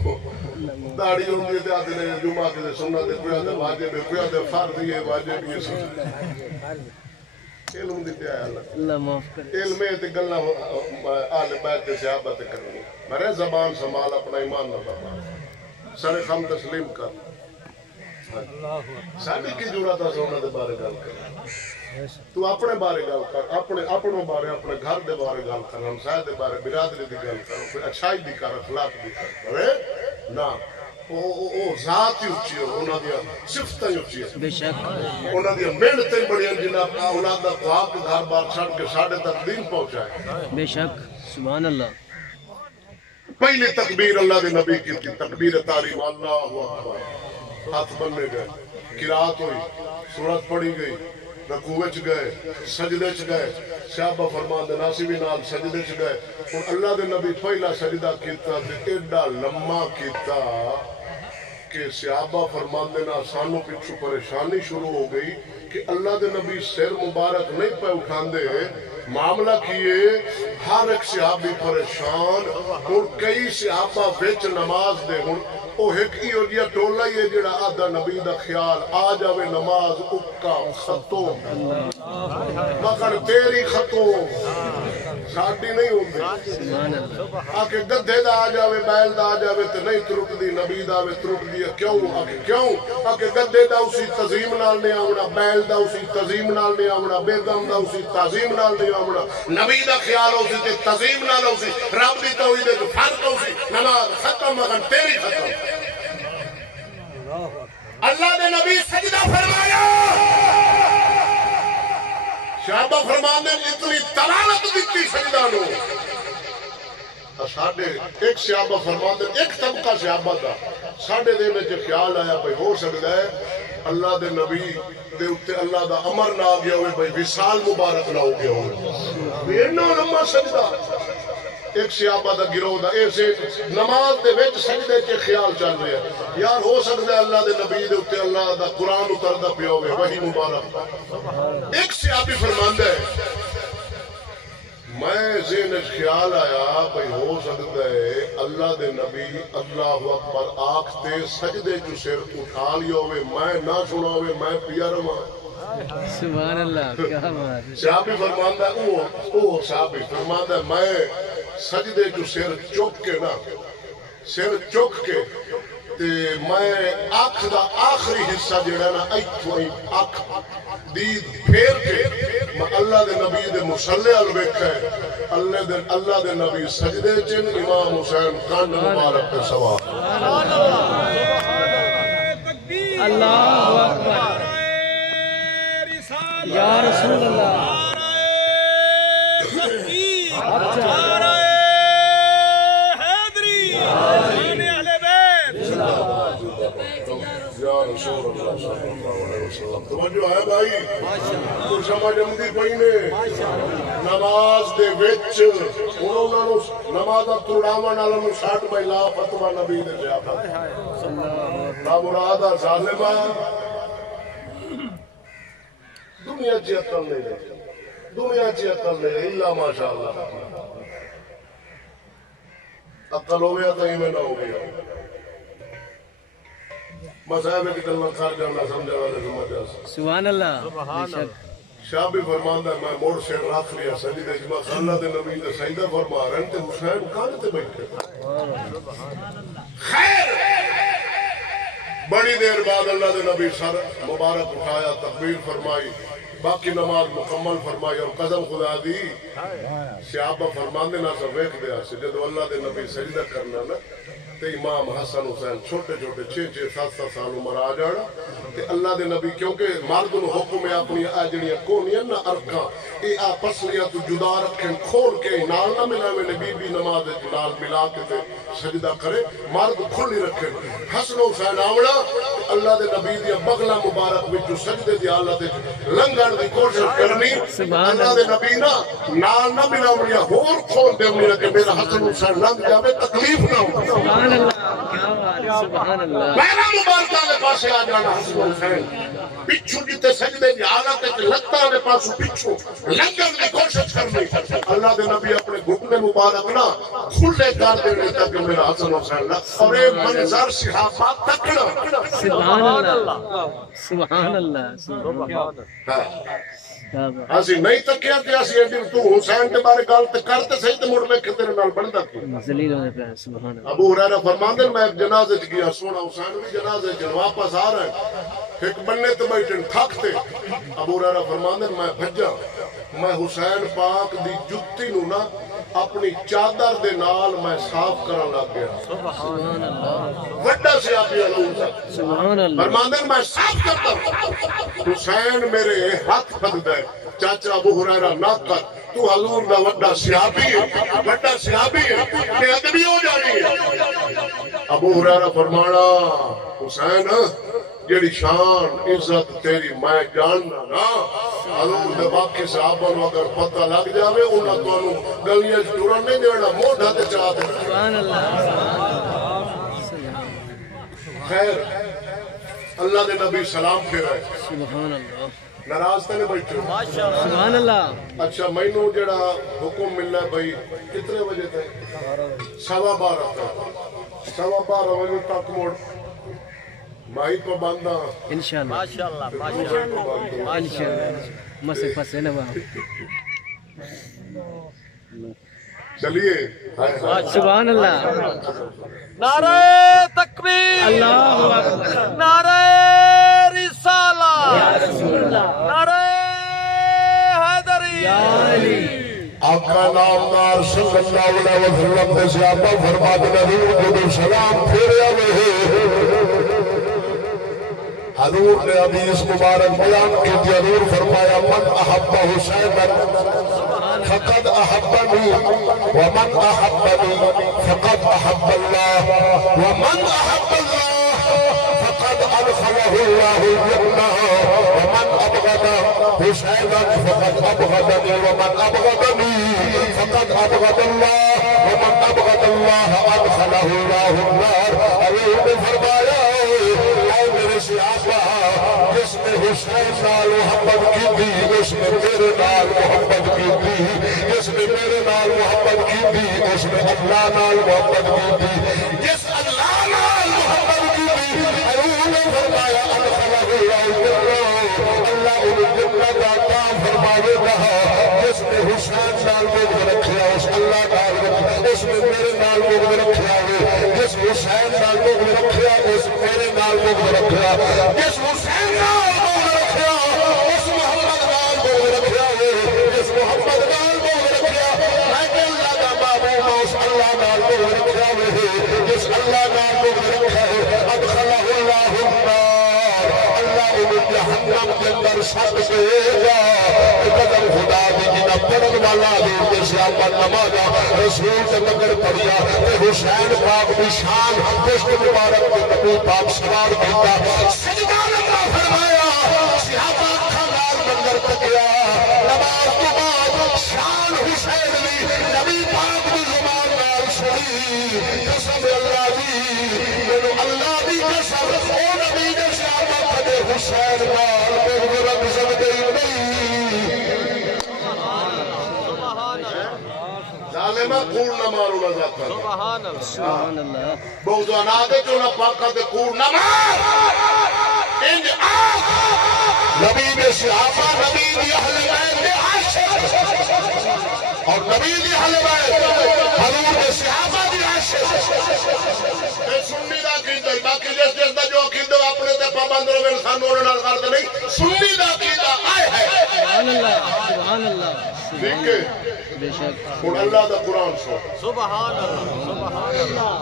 داڑی ہوندی تے آدھے نے جمعہ کے سنت ہے کوئی آدھے واجب ہے کوئی آدھے فرض ہے واجب ہے علم دیتے آیا اللہ معاف کرے علم ہے تے گلنا آل بیت تے صحابہ تے کرنی مرے زبان سنبھال اپنا ایمان نہ بابا سر خم تسلیم کر ساڈی کی ضرورت ہے سونا دے بارے گل کر تو اپنے بارے گل کر اپنے بارے اپنے گھر دے بارے گل کر ہمسائے دے بارے برادری دی گل کر پھر اچھائی دی کر اخلاق دی کر نا ذات ہی اچھی ہے انہاں دی صفتاں ہی اچھی ہے بے شک انہاں دی محنتیں بڑی ہیں جنہاں اپنا اولاد دا خواب کے گھر بار چھڑ کے ساڑھے تک دین پہنچائے بے شک سبحان اللہ پہلی تکبیر اللہ دے نبی کی تھی تکبیر تحریم اللہ اکبر ہاتھ بننے گئے قرات ہوئی سورت پڑھی گئی رکوع وچ گئے سجدے چ گئے صحابہ فرمان دے ناسی بھی نال سجدے چ گئے اور اللہ دے نبی پہلا سجدہ کیتا تے ایڈا لمبا کیتا کہ صحابہ فرمان دے نال سانو پچھو پریشانی شروع ہو گئی کہ اللہ دے نبی سر مبارک نہیں پہ اٹھاندے معاملہ کیے ہر ایک صحابی پریشان اور کئی صحابہ وچ نماز دے او ایک ہو جیا ٹولا ہی ہے جڑا آدھا نبی دا خیال آ جاوے نماز اکا خطوں مگر تیری خطوں ساڑی نہیں ہوندی آکے گدھے دا آ جاوے بیل دا آ جاوے تے نہیں ترک دی نبی دا آوے ترک دی کیوں آکے گدھے دا اسی تظیم نال نہیں آونا بیل دا اسی تظیم نال نہیں آونا بیگم دا اسی تعظیم نال نہیں آونا نبی دا خیال ہو سی تے تظیم نال ہو سی رب دی توحید دے فرق ہو سی نماز ختم مگر تیری ختم اللہ دے نبی سجدہ فرمایا صحابہ فرمان نے اتنی طلالت دیتی سجدہ نو ساڑھے ایک صحابہ فرمان نے ایک طبقہ صحابہ دا ساڑھے دے میں جو خیال آیا بھئی ہو سکتا ہے اللہ دے نبی دے اتے اللہ دا امر نہ آگیا ہوئے بھئی وصال مبارک نہ ہو گیا ہوئے بیرنا لمبا سجدہ ایک صحابہ دا گروہ دا ایسے نماز دے ویچ سجدے کے خیال چل رہے ہیں یار ہو سکتا ہے اللہ دے نبی دے اتے اللہ دا قرآن اتردہ پیا ہوئے وہی مبارک ایک صحابی فرماندہ ہے میں ذہن خیال آیا بھئی ہو سکتا ہے اللہ دے نبی اللہ اکبر آکھتے سجدے جو سر اٹھا لیا ہوئے میں نہ سنا ہوئے میں پیا رہا سبحان اللہ کیا بات صحابی فرماندہ ہے صحابی فرماندہ ہے میں سجدے جو سر چک کے نا سر چک کے تے میں آنکھ دا آخری حصہ جڑا نا ایتھوں آنکھ دید پھیر کے میں اللہ دے نبی دے مصلی الویکھ ہے اللہ دے نبی سجدے چن امام حسین کان مبارک پہ سوا اللہ اکبر یا رسول اللہ توجہ ہے بھائی تو سمجھ امدی پہینے نماز دے وچ انہوں نے نماز تڑاوان علم 60 مہلا فتوہ نبی دے جاتا نا مرادہ ظالمہ دنیا چی عقل نہیں رہے دنیا چی عقل نہیں رہے اللہ ماشاءاللہ عقل ہو گیا تو ہی میں نہ ہو گیا مذہب کی دلنا کھار جانا سمجھا والے سمجھا سبحان اللہ شاہ بھی فرماندہ میں موڑ سے رکھ لیا سجدے جمع اللہ دے نبی دے سجدہ فرما رہے ہیں حسین کہاں تے بیٹھے خیر بڑی دیر بعد اللہ دے نبی سر مبارک اٹھایا تکبیر فرمائی باقی نماز مکمل فرمائی اور قدم خدا دی صحابہ فرماندے نہ سب ویک دیا سے جدو اللہ دے نبی سجدہ کرنا نا تے امام حسن حسین چھوٹے چھوٹے 6-6 7 سال عمر آ جانا تے اللہ دے نبی کیونکہ مرد نو حکم ہے اپنی آجڑیاں کونیاں نہ ارکاں اے پسلیاں تو جدا رکھیں کھول کے نال نہ ملا میں نبی بھی نماز نال ملا کے تے سجدہ کرے مرد کھلی رکھیں حسن حسین آوڑا اللہ دے نبی دیا بغلہ مبارک وچ سجدے دی حالت لنگن دی کوشش کرنی اللہ دے نبی نا نال نہ ملا مڑیا ہور کھول دے مڑیا کہ میرا حسن حسین لنگ جاوے تکلیف نہ ہو سبحان اللہ کیا بات سبحان اللہ پہلا مبارکہ دے پاسے آ جانا حسن حسین پچھو جتے سجدے دی حالت لگتا دے پاسو پچھو لنگن دی کوشش کرنی اللہ دے نبی اپنے گھٹنے مبارک نا کھلے کر دینے تک میرا حسن حسین اور ایک منظر صحابہ تکڑا سبحان اللہ سبحان اللہ اسی نہیں تکیا کہ اسی ایڈی تو حسین کے بارے گل تے کرتے صحیح تے مڑ ویکھ تیرے نال بندا کی ذلیل ہونے پہ سبحان اللہ ابو ہریرہ فرماندے میں ایک جنازے وچ گیا سونا حسین بھی جنازے وچ واپس آ رہا ہے ایک بننے تے بیٹھے تھک تے ابو ہریرہ فرماندے میں بھجا میں حسین پاک دی جُتی نو نا اپنی چادر دے نال میں صاف کرن لگ گیا سبحان اللہ وڈا صحابی حضور صاحب سبحان اللہ فرماندے میں صاف کرتا ہوں حسین میرے ہاتھ پھڑدا ہے چاچا ابو ہریرہ نہ کر تو حضور دا وڈا صحابی ہے کہ ادبی ہو جانی ہے ابو ہریرہ فرمانا حسین جیڑی شان عزت تیری میں جاننا نا حضور دے باقی صحابہ نو اگر پتہ لگ جاوے انہاں تانوں گلیاں وچ ٹرن نہیں دینا موڈھا تے چا دینا سبحان اللہ خیر اللہ دے نبی سلام پھیرائے سبحان اللہ ناراض تے نہیں بیٹھے سبحان اللہ اچھا مینوں جڑا حکم ملنا بھائی کتنے بجے تک 12:15 تک 12:15 بجے تک موڑ مائی پابندہ انشاءاللہ ماشاءاللہ انشاءاللہ مسے پسے نہ چلیے سبحان اللہ نعرہ تکبیر اللہ اکبر نعرہ رسالہ یا رسول اللہ نعرہ حیدری یا علی آقا نامدار صلی اللہ علیہ وسلم دے صحابہ فرماتے حضور کو سلام پھیرے ہوئے حضور نے حدیث مبارک بیان کی تھی حضور فرمایا من احب حسین فقد احبنی ومن احبنی فقد احب اللہ ومن احب اللہ فقد ادخلہ اللہ الجنہ ومن ابغض حسینا فقد ابغضنی ومن ابغضنی فقد ابغض اللہ ومن ابغض اللہ ادخلہ اللہ النار حضور نے فرمایا جس نے حسین نال محبت کی تھی اس نے میرے نال محبت کی تھی جس نے میرے نال محبت کی تھی اس نے اللہ نال محبت کی تھی جس اللہ نال محبت کی تھی حضور نے فرمایا ادخلہ اللہ الجنہ اللہ انہیں جنت عطا فرمائے گا جس نے حسین نال بغض رکھیا اس اللہ نال اس نے میرے نال بغض رکھیا جس حسین نال بغض رکھیا اس میرے نال بغض رکھیا جس حسین نال بغض رکھیا اس محمد نال بغض رکھیا جس محمد نال بغض رکھیا میں کہ اللہ کا محبوب اس اللہ نال بغض رکھیا جس اللہ نال بغض رکھیا ادخلہ اللہ النار اللہ انہیں جہنم کے اندر سب دے گا قدر خدا دی جنہ پڑھن والا حضور کے صحابہ نمازا رسول سے مگر پڑھیا کہ حسین پاک کی شان پشت مبارک کے نبی پاک سوار کیتا سجدہ لگا فرمایا صحابہ کھنگار منظر تکیا نماز تو بعد شان حسین لی نبی پاک کی زمان نال سنی قسم اللہ دی میں اللہ دی قسم او نبی نے صحابہ کھدے حسین نال بغض رکھ سکتے نہیں ظالمہ کور نہ مارو نہ ذاتا سبحان اللہ سبحان اللہ بغض انادے جو نہ پاکا دے کور نہ مار انج آگ نبی میں صحابہ نبی دی اہل بیت دے عاشق اور نبی دی اہل بیت حضور دے صحابہ دی عاشق اے سنی دا عقیدہ باقی جس دا جو عقیدہ اپنے تے پابند رہے انسان انہاں نال غلط نہیں سنی دا عقیدہ آئے ہے سبحان اللہ سبحان اللہ ٹھیک ہے بے شک اور اللہ دا قرآن سو سبحان اللہ سبحان اللہ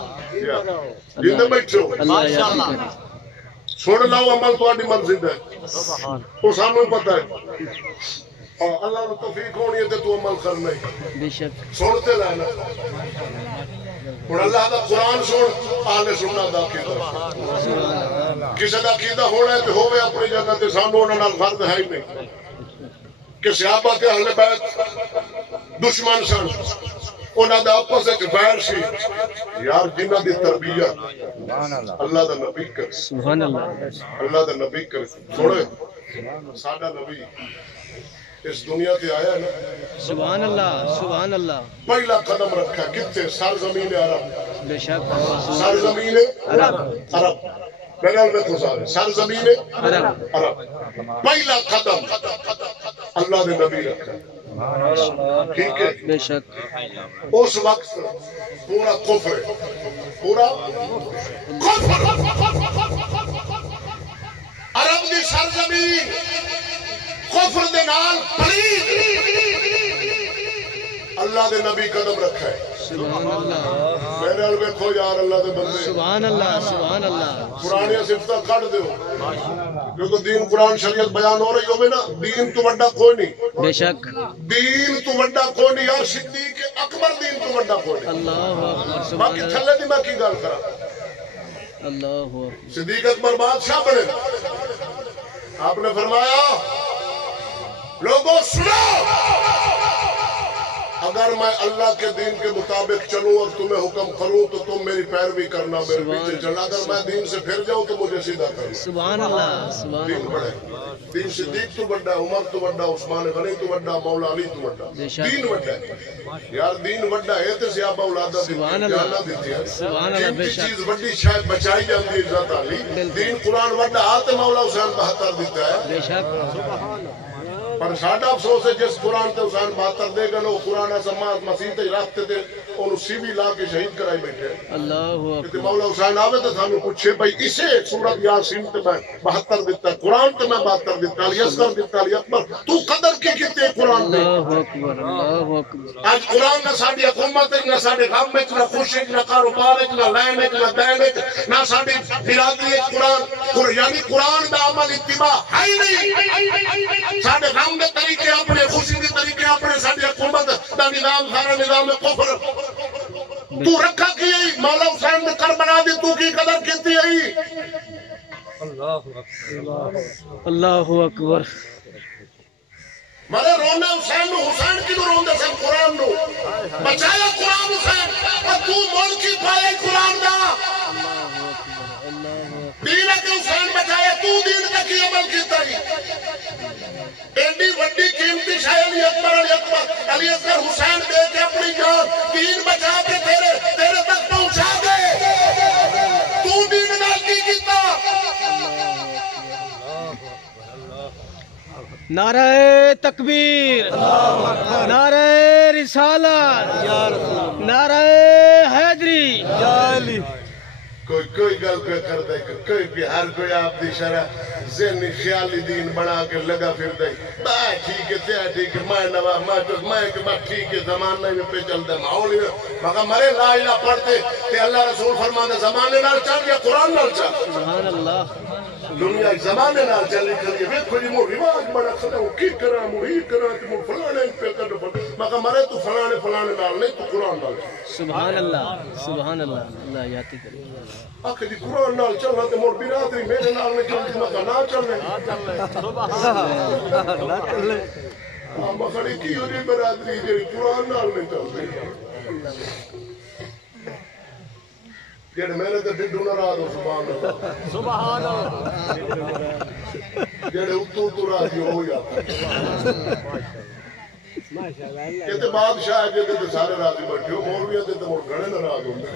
جندے بیٹھو اللہ یا ماشاءاللہ سن لو عمل تہاڈی مرضی دا ہے سبحان وہ سانوں پتہ ہے اور اللہ نو توفیق ہونی ہے تے تو عمل کرنا ہے بے شک سنتے لینا اور اللہ دا قرآن سن اہل سنت دا عقیدہ کسی دا عقیدہ ہونا ہے تے ہوے اپنی جگہ تے سانوں انہاں نال فرد ہے ہی نہیں کہ صحابہ تے اہل بیت دشمن سن انہاں دا آپس وچ ویر سی یار جنہاں دی تربیت اللہ دا نبی کر سبحان اللہ اللہ دا نبی کر سوڑے ساڈا نبی اس دنیا تے آیا ہے نا سبحان اللہ سبحان اللہ پہلا قدم رکھا کتے سرزمین عرب بے شک سرزمین عرب بینال میں تو سارے سرزمین عرب پہلا قدم اللہ نے نبی رکھا ٹھیک ہے بے شک اس وقت پورا کفر پورا کفر عرب دی سرزمین کفر دے نال پلید اللہ دے نبی قدم رکھا ہے سبحان اللہ میرے ال ویکھو یار اللہ دے بندے سبحان اللہ سبحان اللہ قرآن صفتاں کٹ دیو کیونکہ دین قرآن شریعت بیان ہو رہی ہوئے نا دین تو بڑا کوئی نہیں بے شک دین تو بڑا کوئی نہیں یار صدیق اکبر دین تو بڑا کوئی نہیں اللہ اکبر سبحان باقی اللہ تھلے دی میں کی گل کرا اللہ اکبر صدیق اکبر بادشاہ بنے آپ نے فرمایا لوگوں سنو اگر میں اللہ کے دین کے مطابق چلوں اور تمہیں حکم کروں تو تم میری پیروی کرنا میرے پیچھے چلنا اگر میں دین سے پھر جاؤں تو مجھے سیدھا کرنا سبحان اللہ سبحان دین اللہ بڑے دین صدیق تو بڑا عمر تو بڑا عثمان غنی تو بڑا مولا علی تو بڑا دین بڑا ہے یار دین بڑا ہے تو صحابہ اولادہ دیتی ہے سبحان اللہ بے قیمتی شک چیز بڑی شاید بچائی جاتی ہے عزت علی دین قرآن بڑا آتے مولا حسین 72 دیتا ہے بے شک پر ساڈا افسوس ہے جس قرآن تے حسین 72 دے گا وہ قرآن سماعت مسیح تے رکھتے تھے انہوں سیوی لا کے شہید کرائی بیٹھے اللہ کہ اکبر مولا حسین آوے تو سانو پوچھے بھائی اسے سورت یاسین تے میں 72 دیتا ہے قرآن تے میں 72 دیتا علی اصغر دیتا علی اکبر تو قدر کی کتے قرآن دے اللہ اکبر اللہ اکبر آج قرآن نہ ساڈی حکومت نہ ساڈے غم وچ نہ خوشی نہ کاروبار نہ لین نہ دین نہ ساڈی برادری قرآن یعنی قرآن دا عمل اتباع ہے ہی نہیں ساڈے غم دے طریقے اپنے خوشی دے طریقے اپنے ساڈی حکومت دا نظام سارا نظام کفر تو رکھا کی مولا حسین نے کربلا دی تو کی قدر کیتی ہے اللہ اکبر مارے رونے حسین نو حسین کی نو روندے سن قرآن نو بچایا قرآن حسین اور تو ملکی پائے قرآن دا دین کے حسین بچایا تو دین کا کی عمل کیتا ہی ایڈی وڈی قیمتی شاہ علی اکبر حسین دے کے اپنی جان دین بچا کے تیرے تک پہنچا دے تو دین نال کی کیتا نعرہ تکبیر نعرہ رسالت نعرہ حیدری کوئی گل پہ کر دے کوئی بھی ہر کوئی آپ دی شرح ذہنی خیالی دین بنا کے لگا پھر دے بھائی ٹھیک ہے تیا ٹھیک ہے میں نوا میں ٹھیک ہے زمانہ میں پہ چل دے ماحول مگر مرے لا الہ پڑھتے کہ اللہ رسول فرمانے زمانے نال چل یا قرآن نال چل سبحان اللہ دنیا زمانے نال چلی کریے ویکھو جی مو رواج بڑا کھڑا ہو کی کرا مو ہی کرا کہ مو فلانے پہ کر مگر مرے تو فلانے نال نہیں تو قرآن نال سبحان اللہ اللہ یاتی کرے آخر جی قرآن نال چل رہا تے مور برادری میرے نال نہیں چلتی مگر نہ چل رہے مگر کی ہو جی برادری جی قرآن نال نہیں چلتی جیڑے میرے تے ڈڈو ناراض ہو سبحان اللہ جیڑے اتو راضی ہو جاتا یہ تے بادشاہ ہے جے تے سارے راضی بیٹھے ہو مولویاں تے مول گھڑے ناراض ہوندے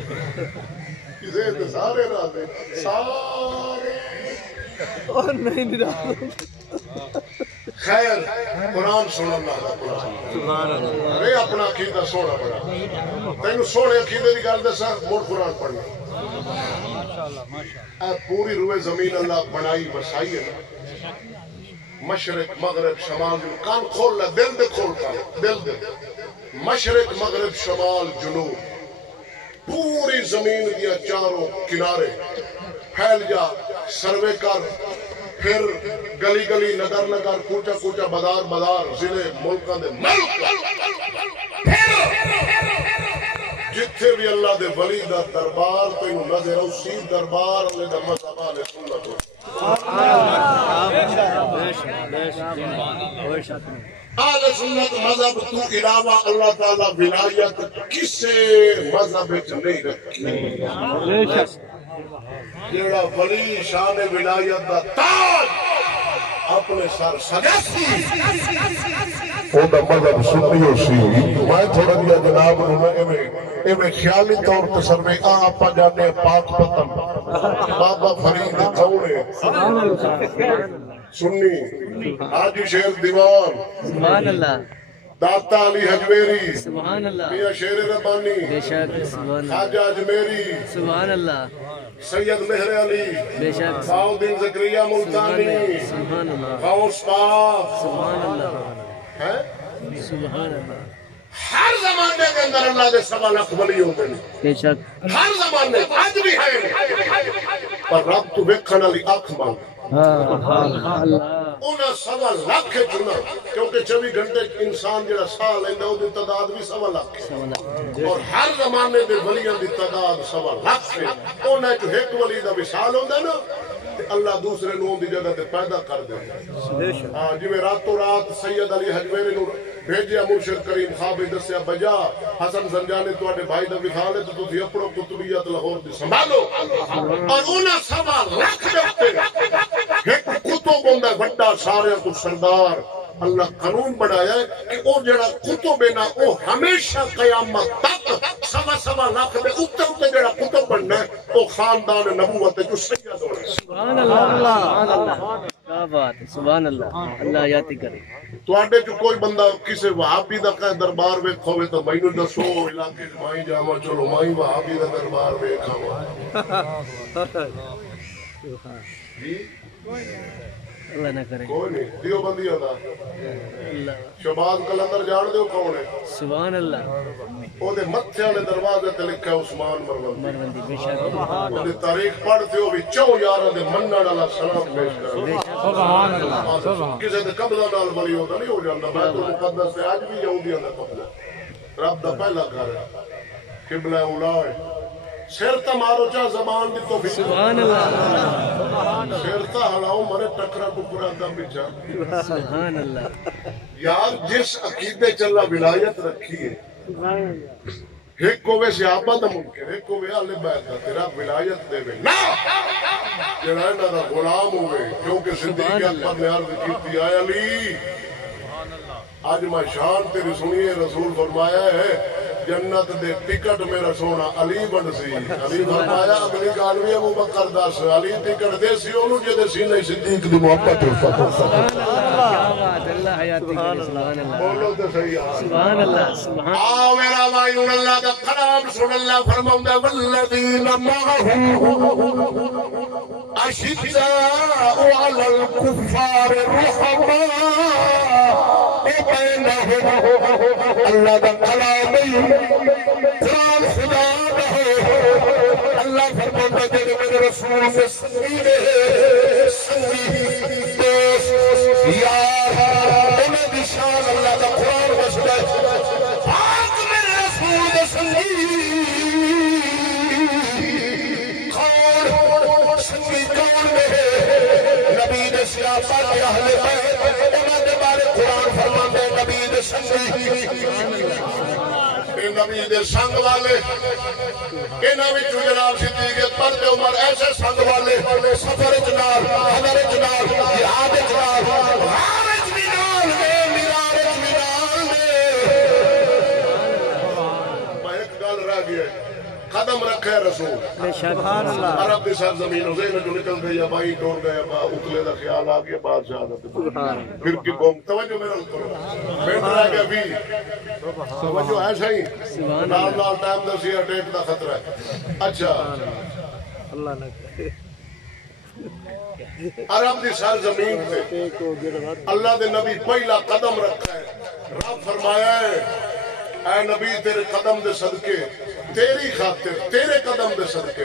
کسے تے سارے راضی سارے اور نہیں راضی خیر قرآن سننا دا قرآن سبحان اللہ رے اپنا عقیدہ سونا پڑا تینوں سونے عقیدے دی گل دساں مڑ قرآن پڑھنا اے پوری روئے زمین اللہ بنائی وسائی ہے مشرق مغرب شمال کان کھول لے دل دے کھول کان دل دے مشرق مغرب شمال جنوب پوری زمین دیا چاروں کنارے پھیل جا سروے کر پھر گلی گلی نگر نگر کوچا کوچا بازار بازار ضلع ملکاں دے ملک جتھے بھی اللہ دے ولی دا دربار تینوں نظر اسی دربار اللہ دا مذہب اہل سنت اہل سنت مذہب تو علاوہ اللہ تعالی ولایت کسے مذہب وچ نہیں رکھی جیڑا ولی شان ولایت دا تاج اپنے سر سجا سی او دا مذہب سنی ہو سی میں تھوڑا دیا جناب نو ایویں خیالی طور تے سروے آپا جانے پاک پتن بابا فرید کون ہے سنی حاجی شیر دیوان سبحان اللہ داتا علی حجویری سبحان اللہ میاں شیر ربانی بے شک سبحان اللہ خواجہ اجمیری سبحان اللہ سید مہر علی بے شک باؤدین زکریہ ملتانی سبحان اللہ غوث پاک سبحان اللہ ہیں سبحان اللہ ہر زمانے کے اندر اللہ دے 1.25 لاکھ ولی ہوندے نے بے شک ہر زمانے اج بھی ہے پر رب تو ویکھن والی اکھ مانگ اللہ انہاں 1.25 لاکھ چنا کیونکہ 24 گھنٹے انسان جڑا ساہ لیندا او دی تعداد بھی 1.25 لاکھ ہے اور ہر زمانے دے ولیاں دی تعداد 1.25 لاکھ ہے انہاں چ ایک ولی دا وصال ہوندا نا تے اللہ دوسرے نوں دی جگہ تے پیدا کر دیندا ہاں جویں راتوں رات سید علی حجویری نوں بھیجیا مرشد کریم خواب دسیا بجا حسن زنجانی تواڈے بھائی دا وصال ہے تے تسی اپنو قطبیت لاہور دی سنبھالو اور انہاں 1.25 لاکھ دے اوتے ایک کتب ہوندا بڑا سارے تو سردار اللہ قانون بنایا ہے کہ او جڑا کتب ہے نا او ہمیشہ قیامت تک 1.25 لاکھ دے اوتے جڑا کتب بننا ہے او خاندان نبوت جو سید ہونا سبحان اللہ سبحان اللہ کیا بات ہے سبحان اللہ اللہ یاد کرے تواڈے جو کوئی بندہ کسی وہابی دا کہ دربار ویکھ ہوے تو مینوں دسو علاقے وچ مائی جاواں چلو مائی وہابی دا دربار ویکھاں جی اللہ نہ کرے کوئی نہیں دیوبندیاں دا اللہ شہباز کلندر جان دیو کون ہے سبحان اللہ او دے متھے والے دروازے تے لکھا ہے عثمان مروندی مروندی بے شک او دی تاریخ پڑھ تے او وچ 4 یاراں دے منن والا سلام پیش کر سبحان اللہ سبحان کسے دے قبضہ نال ولی ہوندا نہیں ہو جاندا بیت المقدس تے اج بھی یہودیاں دا قبضہ رب دا پہلا گھر ہے قبلہ اولا ہے سر تا مارو چاہ زبان دی تو سبحان اللہ سر تا ہلاؤ مرے ٹکرا ٹکرا دا بچا سبحان اللہ یار جس عقیدے چلا ولایت رکھی ہے ایک کوے صحابہ دا ممکن ایک کوے اہل بیت دا تیرا ولایت دے وے نا جڑا انہاں دا غلام ہوئے کیونکہ صدیق اکبر نے عرض کیتی آئے علی آج میں شان تیری سنیے رسول فرمایا ہے جنت دے ٹکٹ میرا سونا علی بن سی علی فرمایا اگلی گل وی ابو بکر دس علی ٹکٹ دے سی اونوں جے سینے صدیق دی محبت سبحان اللہ حیات کرے سبحان اللہ بولو تے صحیح سبحان اللہ سبحان آ میرا بھائی اللہ دا کلام سن اللہ فرماوندا والذین معه اشداء علی الکفار رحماء بینہم اللہ دا کلام قرآن خدا ہے اللہ فرماتا ہے میرے رسول سے سنگی دوست یار انہیں نشان اللہ دا قرآن وستا ہے آج میرے رسول سے سنگی کون سنگی کون میں نبی دے سیاست کے اہل بیت انہوں نے بارے قرآن فرماتا ہے نبی دے سنگی نبی دے سنگ والے انہاں وچوں جناب صدیق اکبر تے عمر ایسے سنگ والے سفر جناب حضر جناب جہاد جناب غارج مینال دے میرار مینال دے میں ایک گل رہ گیا قدم رکھے رسول سبحان اللہ عرب دی سرزمین حسین جو نکل گئی بائی ٹور گئے اتلے دا خیال آ گیا بادشاہ دا پھر کی قوم توجہ میرا کرو بیٹھ رہ گیا بھی توجہ ہے صحیح نال نال ٹائم دسی اٹیک دا خطرہ ہے اچھا اللہ نہ کرے عرب دی سرزمین پہ اللہ دے نبی پہلا قدم رکھا ہے رب فرمایا ہے اے نبی تیرے قدم دے صدقے تیری خاطر تیرے قدم دے صدقے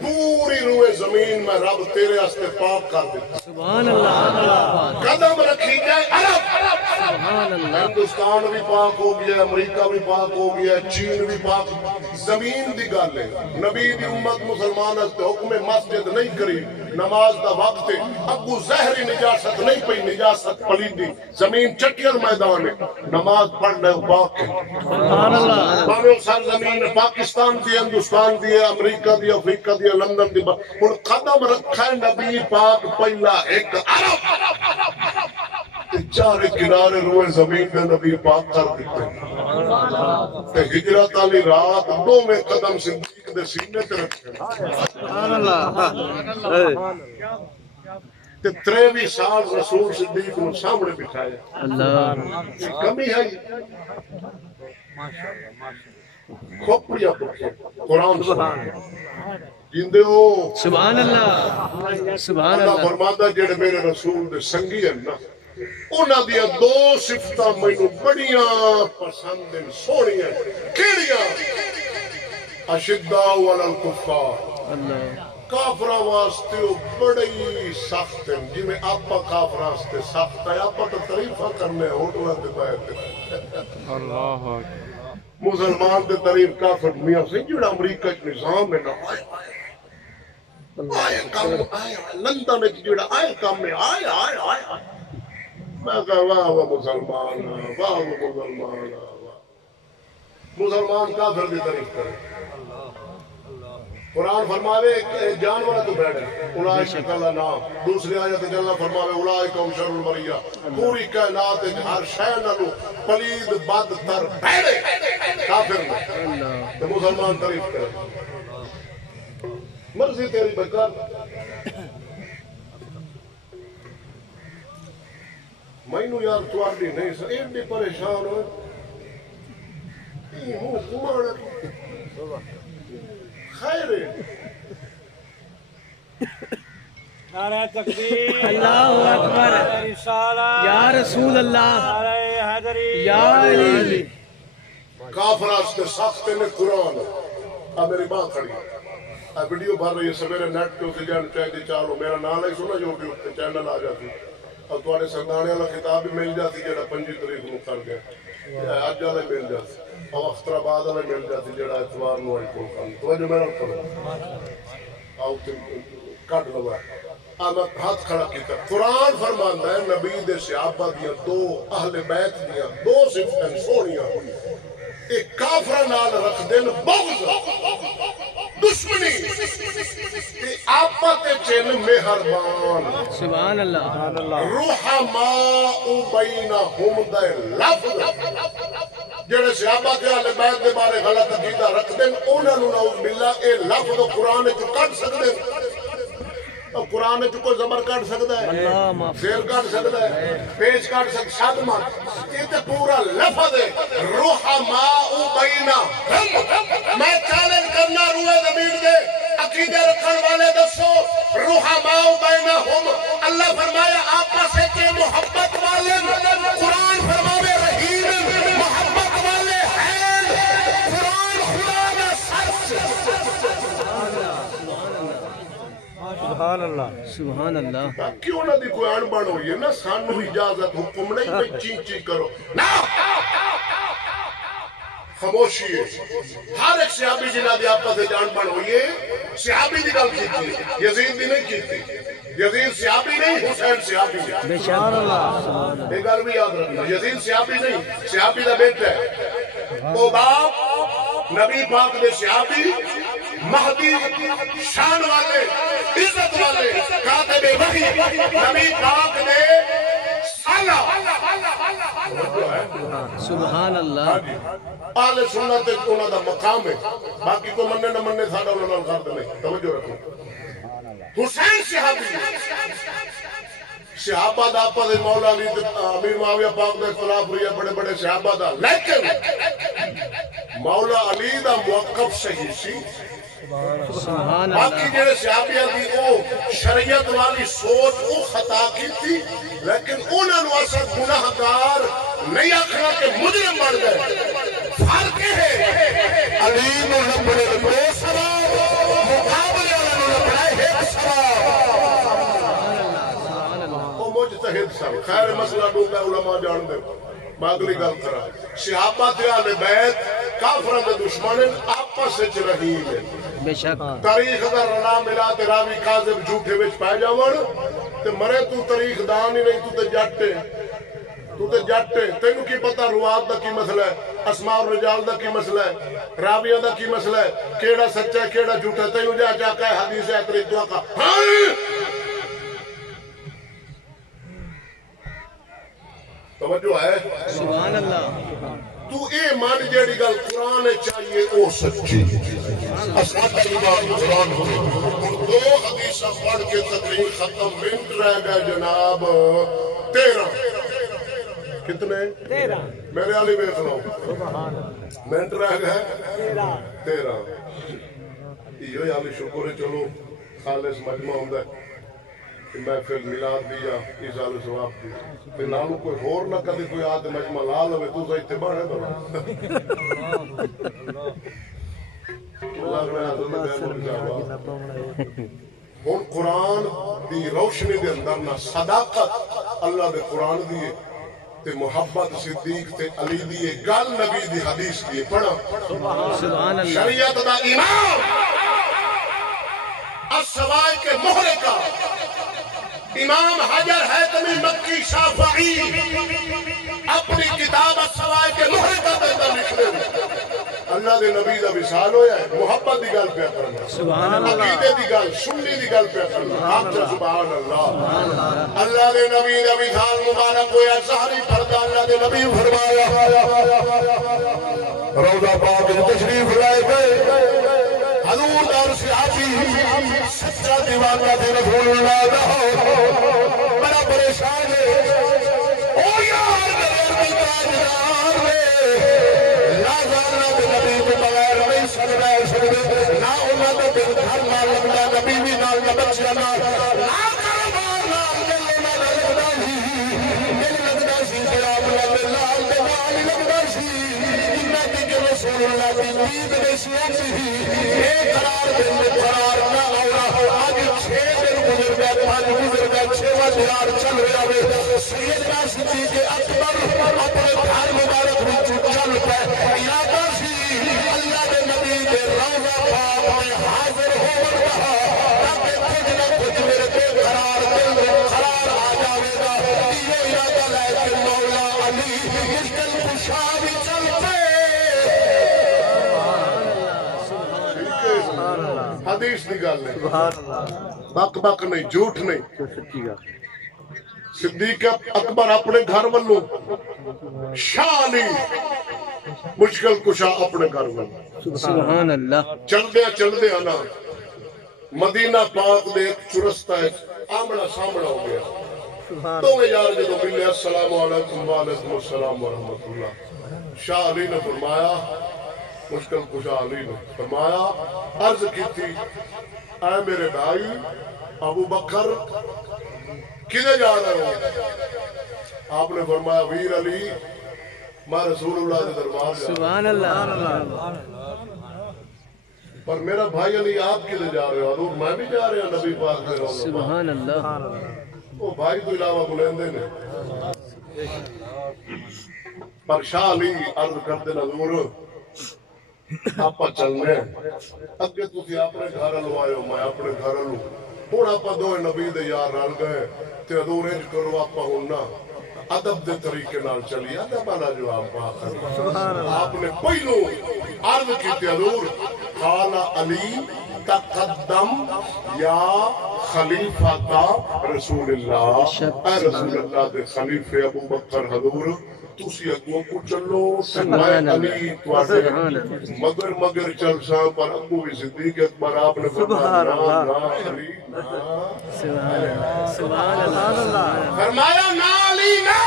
پوری روئے زمین میں رب تیرے ہستے پاک کر دیتا سبحان اللہ قدم رکھی جائے عرب سبحان اللہ ہندوستان بھی پاک ہو گیا امریکہ بھی پاک ہو گیا چین بھی پاک زمین دی گل ہے نبی دی امت مسلمان ہستے حکم مسجد نہیں کری نماز دا وقت ہے ابو زہری نجاست نہیں پئی نجاست پلیدی زمین چٹیل میدان ہے نماز پڑھنا ہے پاک ہے سبحان اللہ باوے سرزمین پاکستان دی ہندوستان دی امریکہ دی افریقہ دی لندن دی ہن قدم رکھا ہے نبی پاک پہلا ایک عرب چار کنارے روئے زمین میں نبی پاک کر دیتے تے ہجرت والی رات دو میں قدم صدیق دے سینے تے رکھے سبحان اللہ تے 23 سال رسول صدیق نو سامنے بٹھایا اللہ کمی ہے کھوپڑیاں پکھے قرآن سبحان جیندے ہو سبحان اللہ سبحان اللہ اللہ فرماتا جڑے میرے رسول دے سنگی ہیں نا انہاں دیا دو صفتاں مینوں بڑیاں پسند ہیں سونیاں کیڑیاں اشداء علی الکفار کافراں واسطے وہ بڑی سخت ہیں جی میں آپا کافراں واسطے سخت ہے آپا تو تعریفہ کرنے ہوٹلہ دے بیٹھے اللہ مسلمان دے تعریف کافر میاں سے جڑا امریکہ کے نظام میں نہ آیا کام آیا لندن میں جڑا آیا کام میں آیا میں کہا واہ واہ مسلمان واہ مسلمان مسلمان کافر دی تعریف کرے قرآن فرماوے جانورہ تو بیٹھے اولائک کلا نام دوسری آیت جلہ فرماوے اولائک ہم شر المریہ پوری کائنات ہر شے نالو پلید بد تر بیڑے کافر میں تو مسلمان تعریف کرے مرضی تیری بکر مینو یار تواڈی نہیں سا ایڈی پریشان ہو منہ کمانا خیر نعرہ تکبیر اللہ اکبر رسالہ یا رسول اللہ نعرہ حیدری یا علی کافر آستے سخت میں قرآن میری ماں کھڑی ویڈیو بھر رہی ہے سویرے نیٹ پہ اسے جان چاہیے چالو میرا نام ہے سنا یوٹیوب پہ چینل آ جاتی اور تمہارے سردانے والا کتاب بھی مل جاتی جڑا 5 تاریخ نو کر گیا اج والا مل جاتی اور اختر آباد والا مل جاتی جڑا اتوار نو آئی کول کر تو جو میرا کرو آؤ کٹ لو میں ہاتھ کھڑا کیتا قرآن فرماندا ہے نبی دے صحابہ دیاں دو اہل بیت دیاں دو صفتاں سونیاں ایک کافر نال رکھ دین بغض دشمنی تے آپا تے چن مہربان سبحان اللہ رحماء بینہم دے لفظ جڑے صحابہ تے اہل بیت دے بارے غلط عقیدہ رکھ دین انہاں نوں نعوذ باللہ اے لفظ قرآن وچ کڈ سکدے اور قرآن وچ کوئی زبر کڈ سکدا ہے زیر کڈ سکدا ہے پیش کڈ سکدا شاد مات یہ تے پورا لفظ ہے رحماء بینہم میں چیلنج کرنا روئے زمین دے عقیدے رکھن والے دسو رحماء بینہم اللہ فرمایا آپس وچ محبت والے قرآن فرماوے رحیم محبت والے ہیں قرآن خدا دا سچ سبحان اللہ سبحان اللہ کیوں نہ دی کوئی انبڑ ہوئی ہے نا سانو اجازت حکم نہیں میں چی چی کرو نا خاموشی ہے ہر ایک صحابی جنہ دی آپس سے جان بڑھ ہوئی ہے صحابی دی گل کیتی یزید دی نہیں کیتی یزید صحابی نہیں حسین صحابی نہیں سبحان اللہ یہ گل بھی یاد رکھنا یزید صحابی نہیں صحابی دا بیٹا ہے وہ باپ نبی پاک دے صحابی مہدی شان والے عزت والے کاتب وحی نبی پاک دے سالہ سبحان اللہ آل سنت انہاں دا مقام ہے باقی کو مننے نہ مننے ساڈا انہاں نال فرد نہیں توجہ رکھو حسین صحابی صحابہ دا آپا دے مولا علی امیر معاویہ پاک دا اختلاف ہوئی ہے بڑے بڑے صحابہ دا لیکن مولا علی دا موقف صحیح سی سبحان باقی اللہ جڑے صحابیاں دی او شریعت والی سوچ او خطا کی تھی لیکن انہاں نوں اصل گناہگار نہیں آکھنا کہ مجرم بن گئے فرق ہے علی نوں لبڑے دو ثواب مقابلے والا نوں لبڑا ایک ثواب او مجتہد سب خیر مسئلہ ڈوبا علماء جان دے میں اگلی گل کرا صحابہ تے اہل بیت کافراں دے دشمن آپس وچ رحیم ہیں بے شک تاریخ اگر رنا ملا تے راوی کاذب جھوٹے وچ پائے جاون تے مرے تو تاریخ دان ہی نہیں تو تے جٹ ہے تینوں کی پتہ روات دا کی مسئلہ ہے اسماء الرجال دا کی مسئلہ ہے راویاں دا کی مسئلہ ہے کیڑا سچا ہے کیڑا جھوٹا ہے تینوں جا کے حدیث ہے تیری دعا کا توجہ ہے سبحان اللہ تو اے مان جیڑی گل قرآن چاہیے او سچی اسمت ایمان قرآن ہو دو حدیثہ پڑھ کے تقریر ختم منٹ رہ گئے جناب 13 کتنے 13 میرے علی بیٹھ لو منٹ رہ گئے 13 یہ علی شکر ہے چلو خالص مجمع ہوندہ ہے محفل میلاد دیا ایزال ثواب دی تے نالو کوئی ہور نہ کدی کوئی آد مجمع لا لوے تو تے بنے تو اللہ میں حضرت ہن قرآن دی روشنی دے اندر نہ صداقت اللہ دے قرآن دی تے محبت صدیق تے علی دی گل نبی دی حدیث دی پڑھا سبحان اللہ شریعت دا امام السوائے کے مہرے کا امام حجر حیتمی مکی شافعی اپنی کتاب السوائے کے مہرے کا اندر لکھنے اللہ دے نبی دا وصال ہویا ہے محبت دی گل پہ کرنا سبحان اللہ عقیدے دی گل سنی دی گل پہ کرنا سبحان اللہ اللہ دے نبی دا وصال مبارک ہویا ظاہری پردہ اللہ دے نبی فرمایا روضہ پاک تشریف لائے گئے حضور دار صحابی سچا دیوانہ تھے رسول اللہ دا بڑا پریشان ہے او یار میرے تاجدار نے لازانہ دے نبی کے بغیر نہیں سکتا نہ انہاں دے دل گھر نہ لگتا نبی بھی نال نہ بچہ نہ کاروبار نال دل نہ لگتا دل لگتا سی جناب اللہ دے نال لگتا سی رسول اللہ کی نیند میں سیاسی ایک قرار دن میں قرار نہ آنا آج 6 دن گزر گئے 5 گزر گئے 6واں دیار چل رہا ہے سیدنا صدیق اکبر اپنے گھر مبارک میں چل پہ ارادہ سی اللہ کے نبی کے روضہ پاک میں حاضر ہو رہا تاکہ کچھ نہ کچھ میرے بے قرار دل میں قرار آ جاوے گا یہ ارادہ لے کے مولا علی مشکل کشا بھی چل پہ حدیث دی گل ہے بک بک نہیں جھوٹ نہیں صدیق اکبر اپنے گھر والوں شاہ علی مشکل کشا اپنے گھر والوں سبحان اللہ چل دیا نا مدینہ پاک دے چرستہ آمنا سامنا ہو گیا تو یار جدو ملے السلام علیکم وعلیکم السلام ورحمت اللہ شاہ علی نے فرمایا مشکل کشا علی نے فرمایا عرض کی تھی اے میرے بھائی ابو بکر کدھے جا رہے ہو آپ نے فرمایا ویر علی میں رسول اللہ کے دربار جا سبحان اللہ پر میرا بھائی علی آپ کدھے جا رہے ہو حضور میں بھی جا رہا نبی پاک دے روضہ سبحان اللہ وہ بھائی تو علاوہ بلیندے نے پر شاہ علی عرض کرتے حضور آپ چلنے اگے تسی اپنے گھر لو آئے ہو میں اپنے گھر لو ہن آپ دو نبی دے یار رل گئے تے حضور انج کرو آپ ہن ادب دے طریقے نال چلی ادب والا جواب پاک آپ نے پہلو عرض کیتے حضور قال علی تقدم یا خلیفہ رسول اللہ اے رسول اللہ دے خلیفے ابو بکر حضور تسی اگوں کو چلو میں علی تواڈے مگر چل سا پر ابو بھی صدیق اکبر آپ نے فرمایا سبحان اللہ فرمایا نا علی نا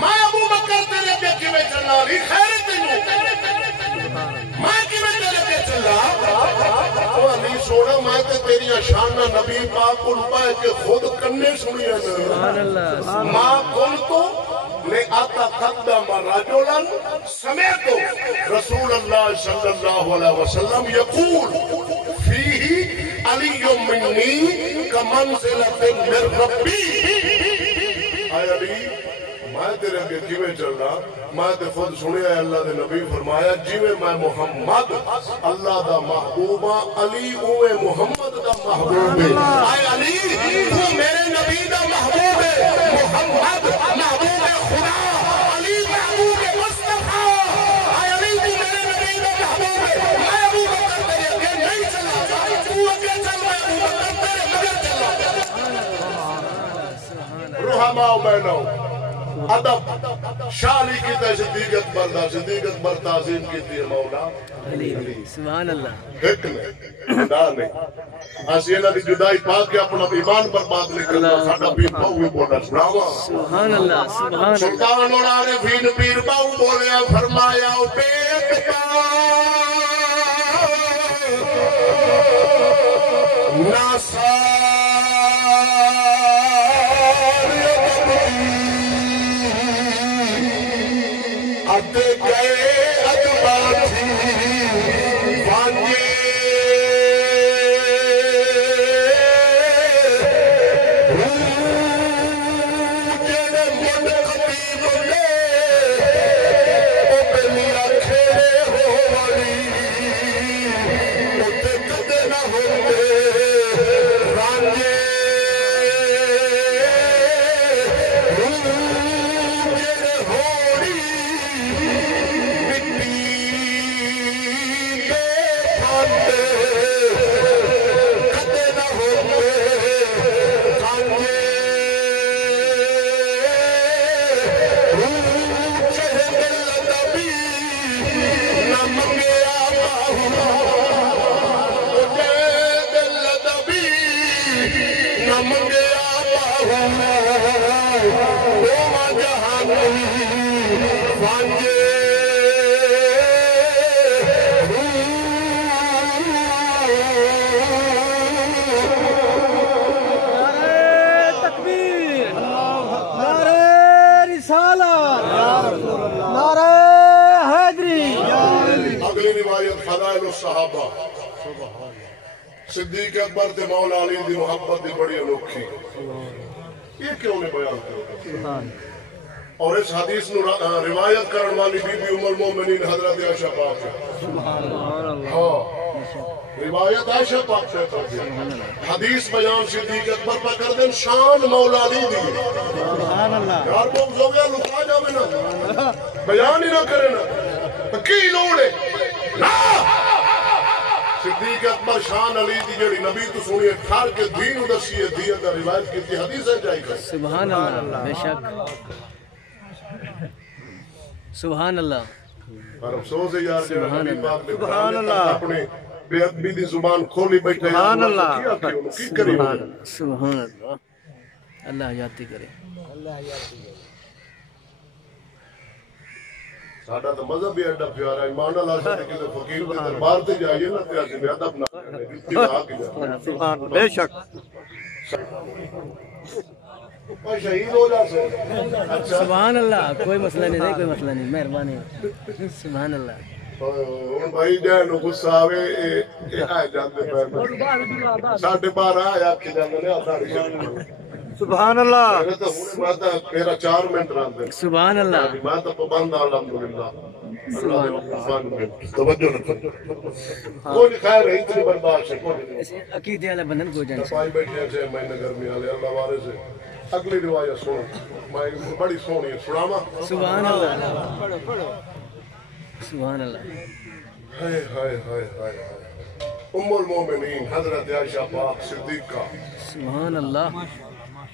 میں ابو بکر تیرے پہ کیویں چلا علی خیر تینوں میں کیویں تیرے پہ چلا او علی سونا میں تے تیری شان نبی پاک کو پائے کہ خود کنے سنیا سبحان اللہ ما قلتو لأتقدم رجلا سمعت رسول اللہ صلی اللہ علیہ وسلم یقول فیہ علی منی کمنزلۃ من ربی اے علی میں تیرے کے کیویں چل رہا میں تے خود سنیا ہے اللہ دے نبی فرمایا جویں میں محمد اللہ دا محبوبہ علی اوے محمد دا محبوب ہے اے علی تو میرے نبی دا محبوب ہے محمد محبوب خدا علی محبوب مصطفیٰ اے علی تو میرے نبی دا محبوب ہے میں ابو بکر تیرے اگے نہیں چلا تو اگے چل میں ابو بکر تیرے مگر چلا رحماء بینہم ادب شاہ علی کی صدیق اکبر دا صدیق اکبر تعظیم کی تھی مولا علی سبحان اللہ ایک نے خدا نے اسی انہاں دی جدائی پا کے اپنا ایمان برباد نہیں کرنا ساڈا پیر باؤ بھی بولنا سناوا سبحان اللہ سبحان اللہ سلطان اور عارفین پیر باؤ بولیا فرمایا او بیت ناسا منگیا باہو جہانی وانجے فضائل الصحابہ صدیق اکبر تے مولا علی دی محبت دی بڑی انوکھی یہ کیوں نے بیان کیا اور اس حدیث نو روایت کرن والی بی بی ام المومنین حضرت عائشہ پاک ہے ہاں روایت عائشہ پاک سے کرتی ہے حدیث بیان صدیق اکبر پر کر دیں شان مولا علی دی یار بہت ہو گیا لکھا جاوے نا بیان ہی نہ کرے نا کی لوڑ ہے صدیق اکبر شان علی دی جڑی نبی تو سنی ہے ٹھار کے دین ادرسی ہے دی اندر روایت کی تھی حدیث ہے جائی کر سبحان اللہ بے شک سبحان اللہ اور افسوس ہے یار جو نبی پاک نے سبحان اللہ اپنے بے ادبی دی زبان کھولی بیٹھے سبحان اللہ کی کریں سبحان اللہ اللہ حیاتی کرے ساڑھا تو مذہب بھی ایڈا پیارا ایمان اللہ سے کسی فقیر کے دربار تے جائیے نا تے آسی ادب نہ سبحان بے شک شہید ہو جا سے سبحان اللہ کوئی مسئلہ نہیں کوئی مسئلہ نہیں مہربانی سبحان اللہ ان بھائی جائے نو غصہ آوے یہ آئے جاندے پہ ساڑھے بارہ آئے آپ کی جاندے نے آتا رہی سبحان اللہ میرا 4 منٹ رہا دے سبحان اللہ میں تو پابند الحمدللہ توجہ رکھو کوئی خیر ہے اتنی برداشت ہے عقیدے والے بندن کو جان پائی بیٹھے سے میں نگرمی والے اللہ والے سے اگلی روایت سنو میں بڑی سونی ہے سناما سبحان اللہ سبحان اللہ ہائے ہائے ہائے ہائے ام المومنین حضرت عائشہ پاک صدیقہ سبحان اللہ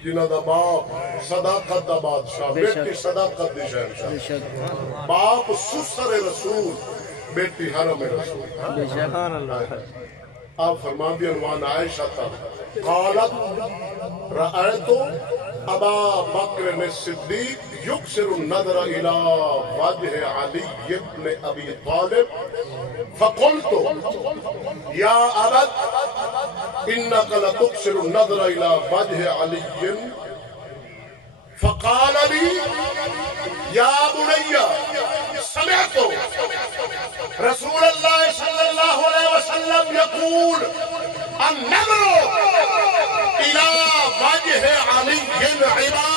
جنہ دا باپ صداقت دا بادشاہ بیٹی صداقت دی شہنشاہ باپ سسر رسول بیٹی حرم رسول سبحان اللہ آپ فرما دی عنوان عائشہ تا قالت رأیتو ابا بکر الصدیق یکسر النظر الى وجہ علی ابن ابی طالب فقلتو یا ابد انك لتكسر النظر الى وجه علي فقال لي يا بني سمعت رسول الله صلى الله عليه وسلم يقول النظر الى وجه علي عباده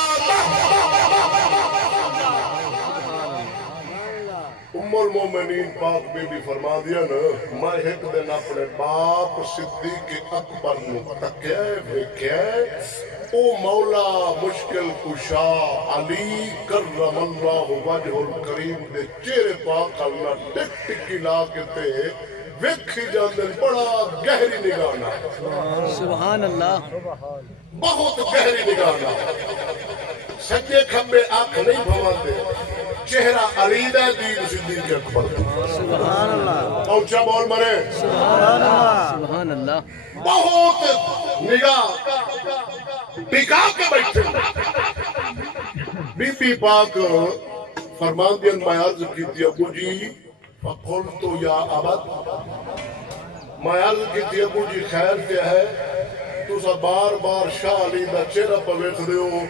ام المومنین پاک بی بی فرما دیا نا میں ایک دن اپنے باپ صدیق اکبر نو تکیا ویکھیا او مولا مشکل کشا علی کرم اللہ وجہ الکریم دے چہرے پاک اللہ ٹک ٹکی لا کے تے ویکھی جاندے بڑا گہری نگاہ سبحان اللہ بہت گہری نگاہ سجے کھمبے آنکھ نہیں بھواندے چہرہ علی دا دین صدیق اکبر سبحان اللہ اونچا بول مرے سبحان اللہ بہت نگاہ ٹکا کے بیٹھے بی بی پاک فرمان دین میں عرض کی تھی ابو جی فقلتو یا عبد میں عرض کی تھی ابو جی خیر کیا ہے تو سا بار بار شاہ علی دا چہرہ پر بیٹھ رہے ہو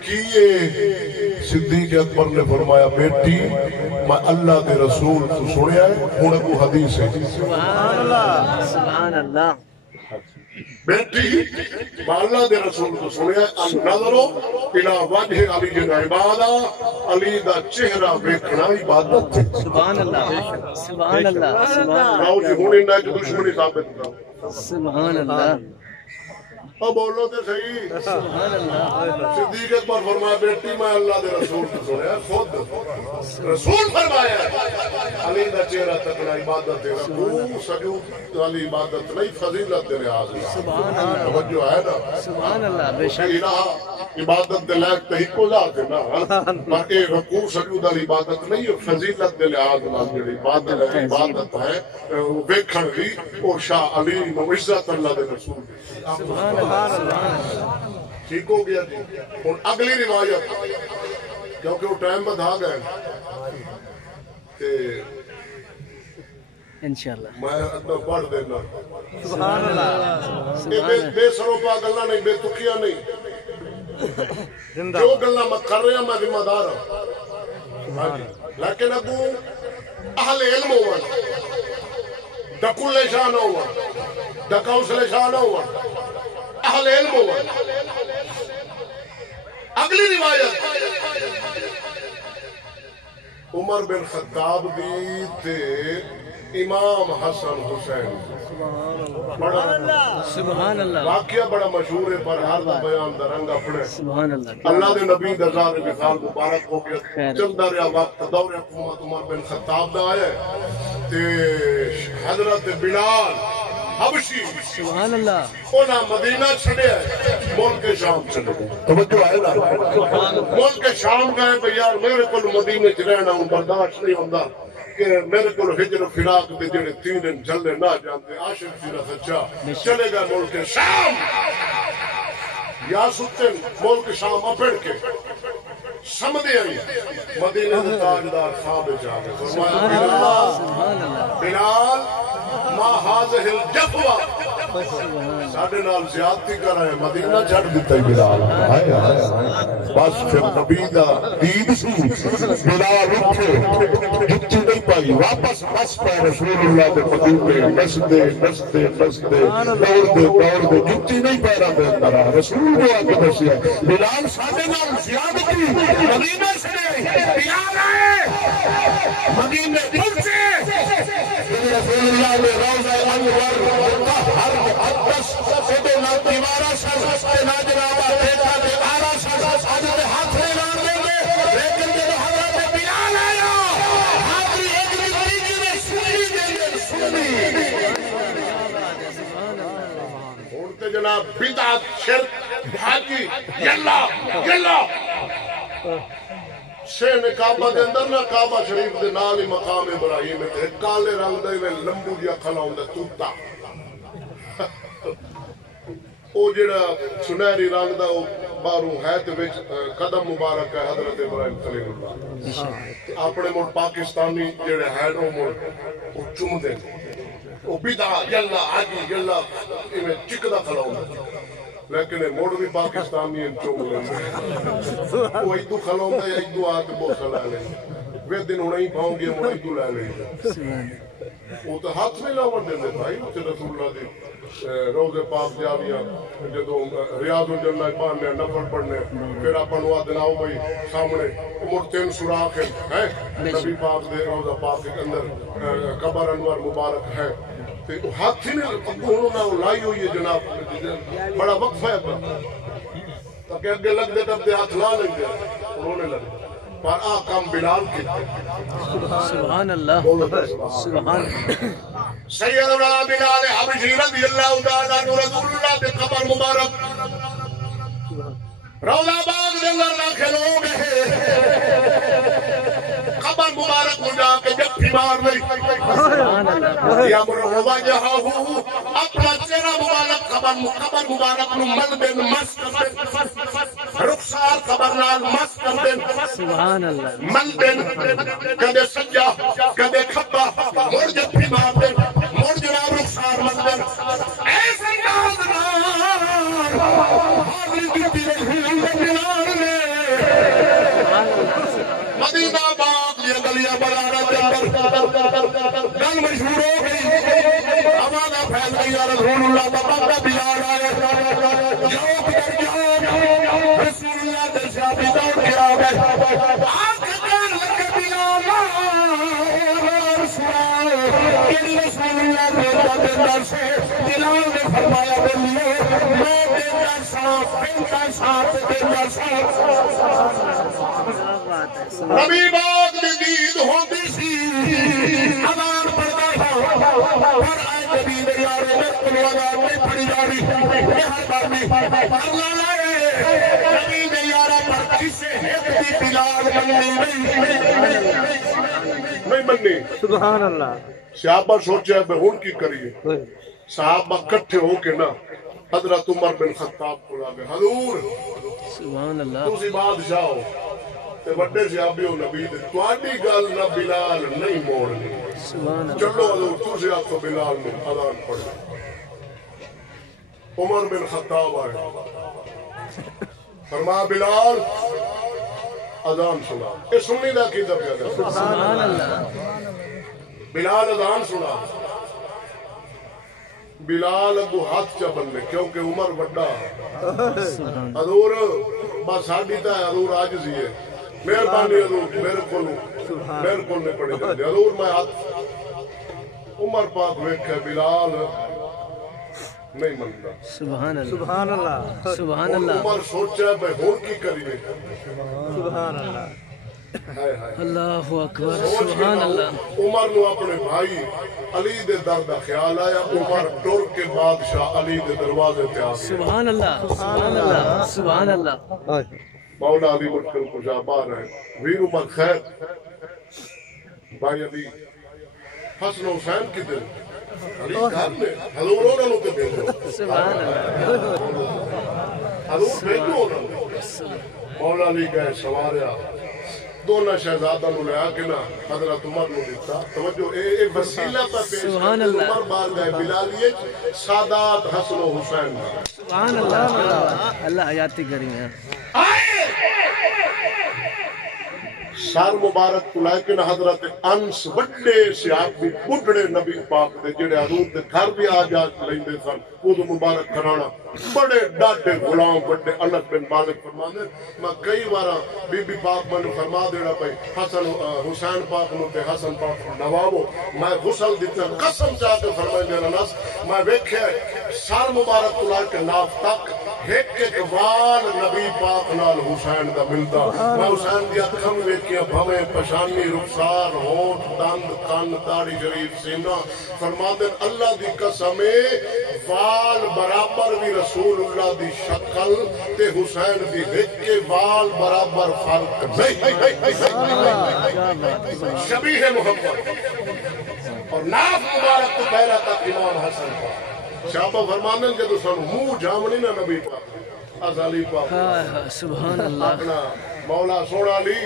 کیے صدیق اکبر نے فرمایا بیٹی میں اللہ کے رسول تو سنیا ہے انہیں کو حدیث ہے سبحان اللہ سبحان اللہ بیٹی میں اللہ کے رسول تو سنیا ہے النظرو الى وجہ علی عبادہ علی دا چہرہ بیکھنا عبادت تھی سبحان اللہ سبحان اللہ سبحان راؤ جی ہونی نہ جو دشمنی ثابت کرو سبحان اللہ اب بولو تے صحیح سبحان اللہ صدیق اکبر فرمایا بیٹی میں اللہ دے رسول کو سنیا خود رسول فرمایا علی دا چہرہ تکنا عبادت ہے رکوع سجود والی عبادت نہیں فضیلت دے لحاظ سبحان اللہ توجہ ہے نا سبحان اللہ بے شک الہ عبادت دے لائق تہی کو ذات ہے نا پر اے رکوع سجود والی عبادت نہیں فضیلت دے لحاظ جڑی عبادت ہے ویکھن دی اور شاہ علی نو عزت اللہ دے رسول سبحان اللہ ٹھیک ہو گیا جی. ہوں اگلی روایت کیونکہ وہ ٹائم بدھا گئے انشاءاللہ میں ادنا پڑھ دینا. سبحان اللہ بے سروپا گلا نہیں، بے تکیا نہیں. زندہ جو گلا میں کر رہا میں ذمہ دار ہوں. لیکن ابو اہل علم ہوا، ڈکل شاہ نہ ہوا، ڈکوسل شاہ نہ ہوا، اہل علم ہوا. اگلی روایت عمر بن خطاب دی تے امام حسن حسین بڑا سبحان اللہ واقعہ بڑا مشہور ہے، پر ہر دا بیان دا رنگ اپنے. سبحان اللہ اللہ دے نبی دا ظاہر مثال مبارک ہو گیا. خیر. چلدا رہا وقت، دور حکومت عمر بن خطاب دا آیا ہے تے حضرت بلال حبشی سبحان اللہ انہاں مدینہ چھڑیا ہے، ملک شام چلے گئے. توجہ ہے نا، ملک شام گئے بھئی یار میرے کو مدینے چ رہنا ہوں برداشت نہیں ہوندا کہ میرے کو ہجر و فراق دے جڑے 3 دن جلدے نہ جاندے. عاشق سی سچا چلے گئے ملک شام. یا ستے ملک شام اپڑ کے سمدے آئی مدینے دے تاجدار خواب جا گئے. فرمایا سبحان اللہ بلال ما هذه الجفوہ ساڑھے نال زیادتی کر رہے ہیں، مدینہ چھڑ دیتا ہے بلال. بس پھر نبی دا دید سی بلال اٹھے جتی نہیں پائی، واپس بس پہ رسول اللہ دے مدینے نسدے نسدے نسدے دوڑ دے جتی نہیں پہ رہا دے اندرہ. رسول کو آگے دسیا بلال ساڑھے نال زیادتی مدینہ چھڑے بلال آئے مدینہ پھلچے. رسول اللہ نے روضہ انور ہر مقدس سدے نہ دیوارہ شخص کے نہ جنابہ دیکھا دے آرہ شخص حضرت ہاتھ میں لار لیں گے. لیکن جب حضرت بلال آیا حاضری ایک نتیجے میں سنی دیں سنی اڑتے جناب بدعت شرک بھاگی یلا یلا شین کعبہ دے اندر نہ کعبہ شریف دے نال ہی مقام ابراہیم ہے. کالے رنگ دے میں لمبو دیا کھلا ہوں دے توتا او جڑا سنہری رنگ دا او باروں ہے تے وچ قدم مبارک ہے حضرت ابراہیم خلیل اللہ. اپنے ملک پاکستانی جڑے ہیں او ملک او چوم دے او بیدا یلا آگی یلا ایویں چکدا کھلا ہوں. لیکن موڑ بھی پاکستانی ہیں چوم لیں وہ ایدو کھلا ہوں یا ایدو آتے بوسا لے لیں وہ دن ہونا ہی پاؤں گے وہ ایدو لے لیں. وہ تو ہاتھ میں لاؤن دے دے بھائی تے رسول اللہ دے روزے پاک جاویاں جدو ریاض الجنہ پڑھنے نفل پڑھنے پھر اپن ہوا دناؤ بھائی سامنے عمر 3 سوراخ ہیں نبی پاک دے روزہ پاک کے اندر قبر انور مبارک ہے. ہاتھ ہی انہوں نے لائی ہوئی ہے جناب بڑا وقفہ ہے تاکہ اگے لگ دے تب دے ہاتھ لا لیں گے انہوں نے لگ پر آقام بلال کی سبحان اللہ سبحان سیدنا بلال حبشی رضی اللہ تعالیٰ عنہ رسول اللہ دے قبر مبارک روضہ باغ دے اندر داخل ہو گئے. قبر مبارک ہو جا کے جب بیمار نہیں یا مرحبا جہاہو اپنا چہرہ مبارک قبر مبارک نو مل بن مس رخسار قبر نال مس کر دن سبحان اللہ مل بن کدے سجا کدے کھبا مڑ جب بیمار دن مڑ جناب رخسار مل بن ایسا انداز نال حاضری کی رسول بلال نے مدینہ باغ یہ گلیاں بڑھانا گل مشہور ہو گئی آوازہ پھیل گئی یا رسول اللہ بابا کا بلال آئے جاؤ کدھر جاؤ رسول اللہ دل سے آبی دوڑ کے آ گئے آنکھ کان لگے بلال رسول اللہ دے اندر سے بلال نے فرمایا بولیے میں دیندر ساتھ دیندر ساتھ نبی باغ میں دید ہوتی سی اذان پڑھتا تھا پر آئے نبی نے یارے میں کلو اذان نہیں پڑھی جا رہی اللہ لائے نبی نے یارہ پر کسے حفظی بلال نہیں مننی سبحان اللہ. صحابہ سوچے اب ہون کی کریے صحابہ کٹھے ہو کے نا حضرت عمر بن خطاب کو آگے حضور سبحان اللہ تسی بادشاہ ہو تے بڑے صحابی ہو نبی دے تواڈی گل نہ بلال نہیں موڑنی سبحان اللہ چلو حضور تسی آکھو بلال نے اذان پڑھ عمر بن خطاب آئے فرمایا بلال اذان سنا یہ سننی دا کی دبیا سبحان اللہ بلال اذان سنا بلال اگو ہاتھ چا بننے کیونکہ عمر بڑا حضور بس ساڈی تے حضور عاجزی ہے مہربانی حضور میرے کو نہیں پڑے جاندے حضور میں ہاتھ عمر پاک ویکھے بلال نہیں منتا سبحان اللہ سبحان اللہ سبحان اللہ عمر سوچا بھائی ہون کی کریے سبحان اللہ اللہ اکبر سوچ سبحان اللہ عمر نو اپنے بھائی علی دے در دا خیال آیا عمر ٹر کے بادشاہ علی دے دروازے تے آ گیا سبحان اللہ سبحان اللہ سبحان اللہ مولا علی مشکل کشا بار ہے ویر عمر خیر بھائی علی حسن حسین کی دل علی گھر میں حضور انہوں نے بھیجو سبحان اللہ حضور بھیجو انہوں نے مولا علی گئے سواریا دونوں شہزادہ نو لیا کے نا حضرت عمر نو دیتا توجہ اے وسیلہ پر پیش سبحان کرتے اللہ عمر بار گئے بلالیے سادات حسن و حسین سبحان اللہ اللہ حیاتی کریم ہے سار مبارک کو لائے کہ حضرت انس وڈے صحابی بڑھڑے نبی پاک دے جڑے حضور دے گھر بھی آ جا لیندے سن وہ مبارک کھرانا بڑے ڈاٹے غلام بڑے انس بن مالک فرماندے میں کئی بار بی بی پاک میں فرما دینا پئی حسن حسین پاک نو تے حسن پاک نوابو میں غسل دتا قسم چاہ کے فرمائے میرا ناس میں ویکھیا سار مبارک کو لائے کے ناف تک ایک ایک وال نبی پاک نال حسین دا ملدا میں حسین دی اکھاں ویکھیا بھویں پشانی رخسار ہونٹ دند کان داڑھی شریف سینہ فرماندے اللہ دی قسم وال برابر بھی رسول اللہ دی شکل تے حسین دی ایک کے وال برابر فرق نہیں شبیہ محمد اور ناف مبارک تو پہلا تک امام حسن پاک شاہبہ فرماندے جدو سن منہ جامنی نہ نبی پاک ازالی پاک سبحان اللہ اپنا مولا سونا علی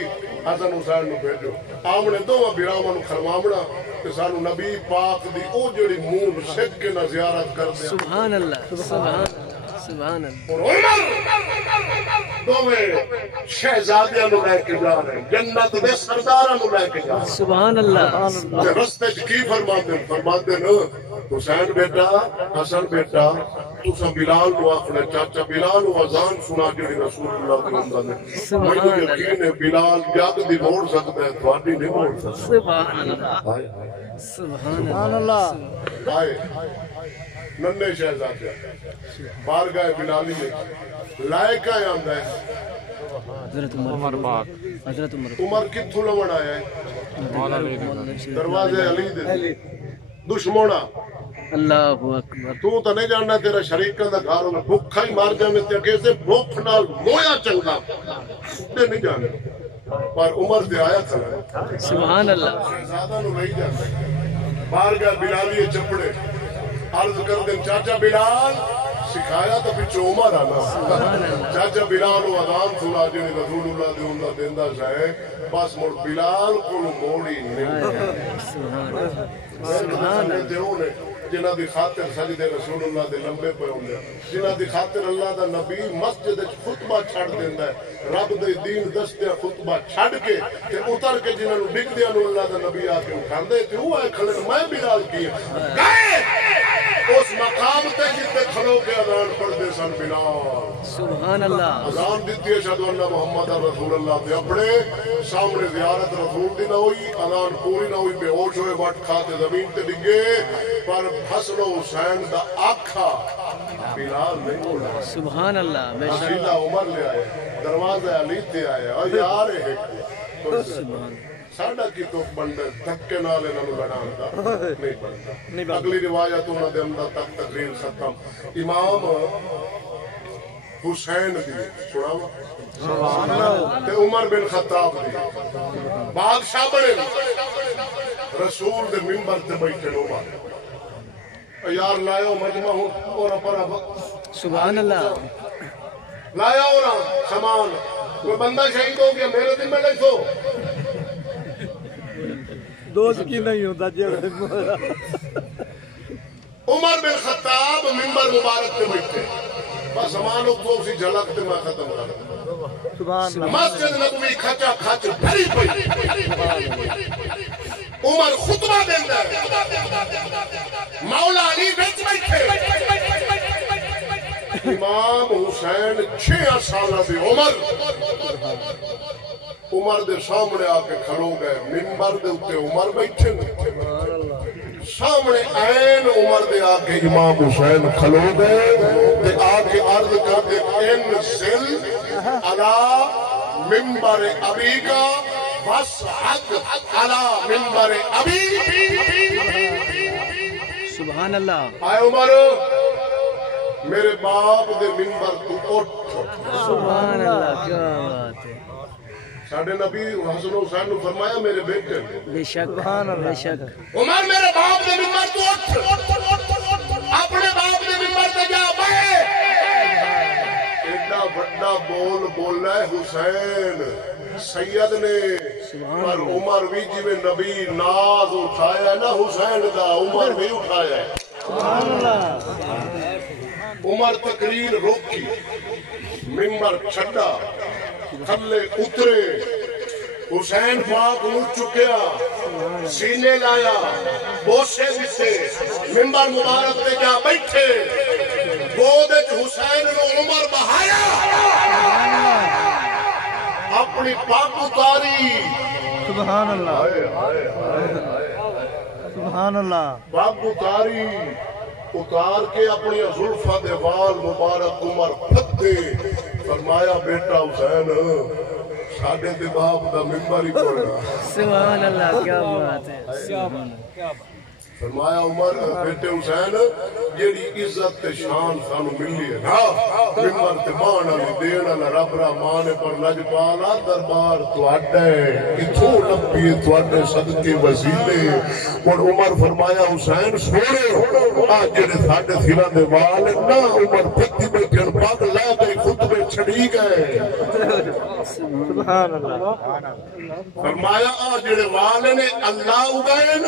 حسن حسین نو بھیجو آمنے دو بیراواں نو خرمامنا تے سانو نبی پاک دی او جڑی منہ سک کے نہ زیارت کر دیا سبحان اللہ سبحان سبحان اللہ اور عمر دوویں شہزادیاں نو لے کے جا رہے جنت دے سرداراں نو لے کے جا رہے سبحان اللہ تے رستے وچ کی فرماندے نا حسین بیٹا حسن بیٹا تساں بلال نو اپنے چاچا بلال نو اذان سنا جڑی رسول اللہ دی امت نے سبحان مینوں یقین ہے بلال جگ دی موڑ سکدا ہے تواڈی نہیں موڑ سکدا سبحان اللہ ہائے ہائے سبحان اللہ ہائے ننے شہزادے بارگاہ بلالی میں لائقہ آندا ہے حضرت عمر پاک حضرت عمر عمر کتھوں لون آیا ہے مولا علی دروازے علی دے دشمنا اللہ اکبر تو تے نہیں جاننا تیرا شریکاں دا گھر ہوے بھکھا ہی مر جاویں تے کیسے بھوک نال مویا چنگا تے نہیں جاننا پر عمر دے آیا تھا سبحان اللہ شہزادہ نو لئی جاندا بارگاہ بلالی چپڑے عرض کر دیں چاچا بلال سکھایا تو پچھو عمر آنا چاچا بلال و اذان سنا جنہیں رسول اللہ دے اندہ دیندہ جائے بس مر بلال کو موڑی نہیں سبحان اللہ جنہ دی خاطر سجدے رسول اللہ دے لمبے پہ ہوندے جنہ دی خاطر اللہ دا نبی مسجد وچ خطبہ چھڑ دیندا ہے رب دے دین دستے خطبہ چھڑ کے تے اتر کے جنہاں نو ڈگدیاں نو اللہ دا نبی آ کے اٹھاندے تے او اے کھڑے میں بلال کی گئے اس مقام تے جتے کھڑو کے اذان پڑھدے سن بلال سبحان اللہ اذان دیتی اشہدو اللہ محمد رسول اللہ تے اپنے سامنے زیارت رسول دی نہ ہوئی اذان پوری نہ ہوئی بے ہوش ہوئے وٹ کھاتے زمین تے ڈگے پر حسن و حسین دا آکھا بلال نہیں بولا سبحان اللہ بے شک وسیلہ عمر لے آئے دروازہ علی تے آئے اور یار ہے سبحان ساڈا کی تو بندے دھکے نال انہاں نو لڑاوندا نہیں بندا اگلی روایت انہاں دے اندر تک تقریر ختم امام حسین دی سناواں سبحان اللہ تے عمر بن خطاب دی بادشاہ بنے رسول دے منبر تے بیٹھے لو یار لائیو مجمع ہوں اور اپنا سبحان اللہ لایا ہو رہا سامان کوئی بندہ شہید ہو گیا میرے دن میں لکھو دوست کی نہیں ہوتا جی عمر بن خطاب ممبر مبارک پہ بیٹھے بس سامان کو اسی جھلک تے میں ختم کر سبحان اللہ مسجد نبوی کھچا کھچ بھری پئی عمر خطبہ دیندا ہے مولا علی وچ بیٹھے امام حسین 6 سالہ دی عمر دے سامنے آ کے کھلو گئے منبر دے اوتے عمر بیٹھے سامنے عین عمر دے آ کے امام حسین کھلو گئے تے آ کے عرض کر دے انزل علی منبر ابی کا وصعد علی منبر ابی سبحان اللہ آئے عمر میرے باپ دے منبر تو اٹھ سبحان اللہ کیا بات ہے ساڑھے نبی حسن حسین نے فرمایا میرے بیٹے بے شک بے شک عمر میرے باپ دے منبر تو اٹھ اپنے باپ دے منبر تے جا بائے ایڈا بڑا بول بولنا ہے حسین سید نے پر عمر بھی جی میں نبی ناز اٹھایا ہے نا حسین دا عمر بھی اٹھایا ہے عمر تقریر روکی منبر چھڑا تھلے اترے حسین پاک اٹھ چکیا سینے لایا بوسے دیتے منبر مبارک تے جا بیٹھے گودت حسین نو عمر بہایا اپنی پاک اتاری سبحان اللہ سبحان اللہ پاک اتاری اتار کے اپنی زلفہ دے وال مبارک عمر پھتے فرمایا بیٹا حسین ساڑھے دے باپ دا ممبر ہی پڑھنا سبحان اللہ کیا بات ہے فرمایا عمر بیٹے حسین جیڑی عزت تے شان سانو ملی ہے نا ممبر تے مانا لی دینا نا رب رحمان پر لجپالا دربار تو اڈے اتھو لبی تو اڈے صدقے وزیلے اور عمر فرمایا حسین سوڑے آج جیڑے ساڑھے سیران دے وال نا عمر پھتی بیٹھے پاک لا گئی خطبے چھڑی گئے سبحان اللہ فرمایا آج جیڑے وال نے اللہ اگائے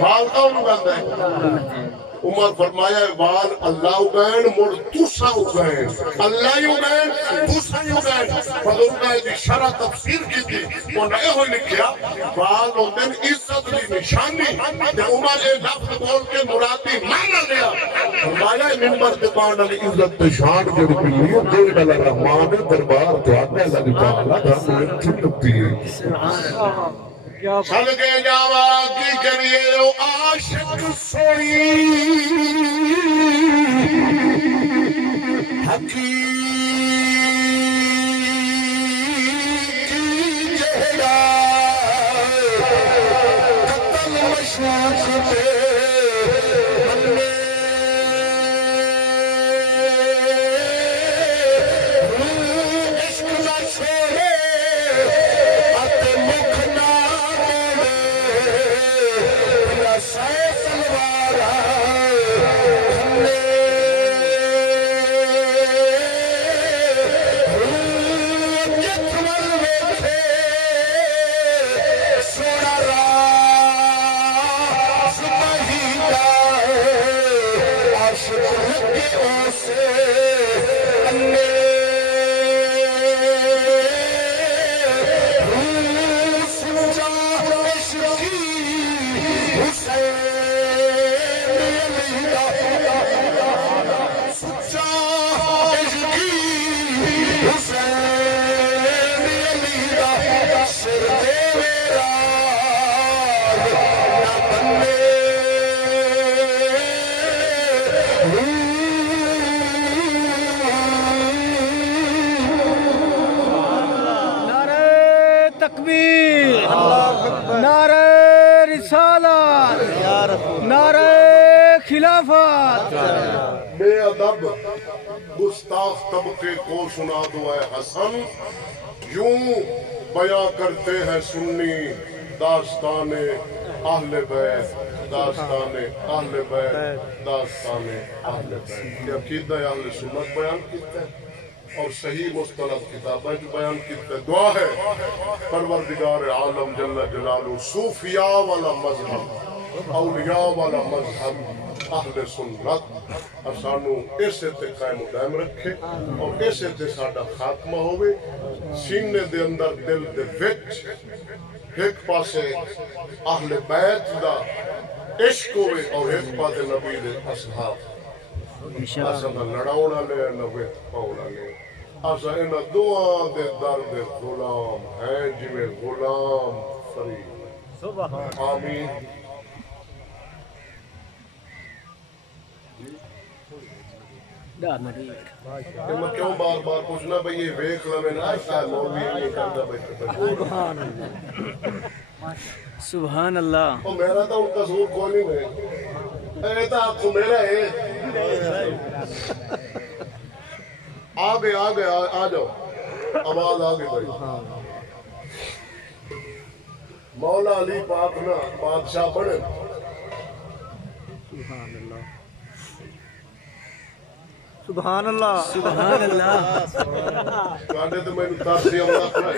وال کون اگاتا ہے عمر فرمایا وال اللہ اگائن مڑ توسا اگائن اللہ ہی اگائن توسا ہی اگائن فضل کا ایک شرح تفسیر کی تھی وہ نئے ہوئی لکھیا وال ہوتے ہیں عزت لی نشانی کہ عمر ایک لفظ بول کے مرادی مانا لیا فرمایا ممبر دبان علی عزت شان جڑی ملی ہے دل والا رحمان دربار تو آنے لگی پالا دھرم چھٹتی ہے صدقے جاوا کی کریے او عاشق سوئی حقیقی جہلا قتل مشاق پہ بندے عشق نہ چھوڑے اتے مکھ نہ بے ادب گستاخ طبقے کو سنا دو اے حسن یوں بیان کرتے ہیں سنی داستان اہل بیت داستان اہل بیت داستان اہل بیت یہ عقیدہ اہل سنت بیان کیتا ہے اور صحیح مستند کتابیں جو بیان کیتا ہے دعا ہے پروردگار عالم جل جلالہ صوفیاء والا مذہب اولیاء والا مذہب اہل سنت اسانو اسے تے قائم و دائم رکھے اور اسے تے ساڈا خاتمہ ہوئے سینے دے اندر دل دے وچ ایک پاسے اہل بیت دا عشق ہوئے اور ایک پاسے نبی دے اصحاب اسا نہ لڑاونا لے نہ ویت پاونا لے اسا انہاں دعا دے در دے غلام ہیں جویں غلام فرید سبحان آمین کہ میں کیوں بار بار پوچھنا بھئی یہ ویکھ لویں نہ ایسا مولوی نہیں کرتا بیٹھے سبحان اللہ او میرا تو ان کا قصور کوئی نہیں ہے اے تو آپ کو میرا ہے آگے آ جاؤ آواز آگے بھائی مولا علی پاک نا بادشاہ بڑے سبحان اللہ سبحان اللہ کانے تو میں تارسی اللہ کھڑا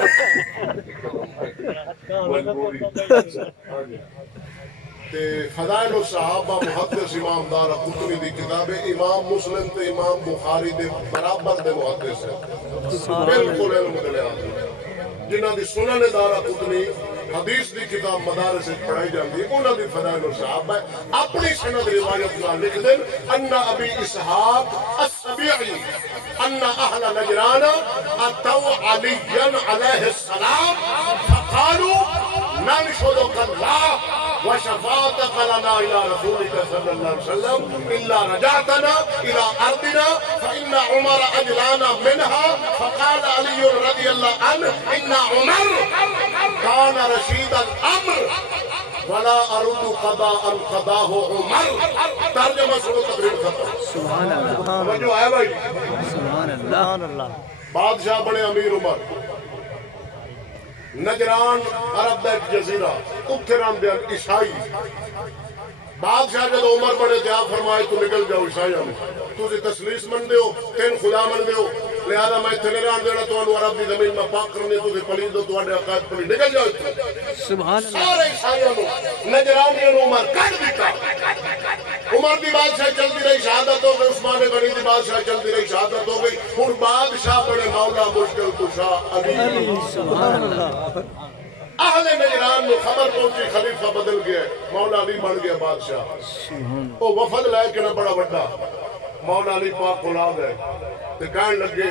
تے فضائل الصحابہ محدث امام دارا قطنی دی کتاب امام مسلم تے امام بخاری دے برابر دے محدث ہے بالکل علم دے لحاظ جنہاں دی سنن دارا قطنی حدیث دی کتاب مدارس سے پڑھائی جاتی ہے انہاں دی فضائل الصحابہ اپنی سند روایت نہ لکھ دیں ان ابی اسحاق السبیعی ان اہل نجران اتوا علیا علیہ السلام فقالوا ننشدک اللہ وشفاعتك لنا الى رسولك صلى الله عليه وسلم الا رجعتنا الى ارضنا فان عمر اجلانا منها فقال علي رضي الله عنه ان عمر كان رشيد الامر ولا ارد قضاء قضاه عمر ترجمہ سنو تقریر ختم سبحان اللہ جو ہے بھائی سبحان اللہ بادشاہ بنے امیر عمر نجران عرب دا ایک جزیرہ اتھے رام دے عیسائی بادشاہ جب عمر بڑے تھے آپ فرمائے تو نکل جاؤ عیسائیوں میں تُسی تسلیس من دیو تین خدا من دیو لہذا میں اتھے نگران دینا تو انو عرب دی زمین میں پاک کرنے تُسی پلید دو تو اڈے عقائد پلید نکل جاؤ اتھے سبحان اللہ سارے عیسائیوں نجرانیوں عمر کٹ دیتا عمر دی بادشاہ چلتی رہی شہادت ہو گئی عثمان غنی دی بادشاہ چلتی رہی شہادت ہو گئی اور بادشاہ بڑے مولا مشکل کشا علی سبحان اللہ اہل نجران میں خبر پہنچی خلیفہ بدل گیا مولا علی بن گیا بادشاہ وہ وفد لائے کہ نہ بڑا بڑا مولا علی پاک کو لا گئے تو کہنے لگے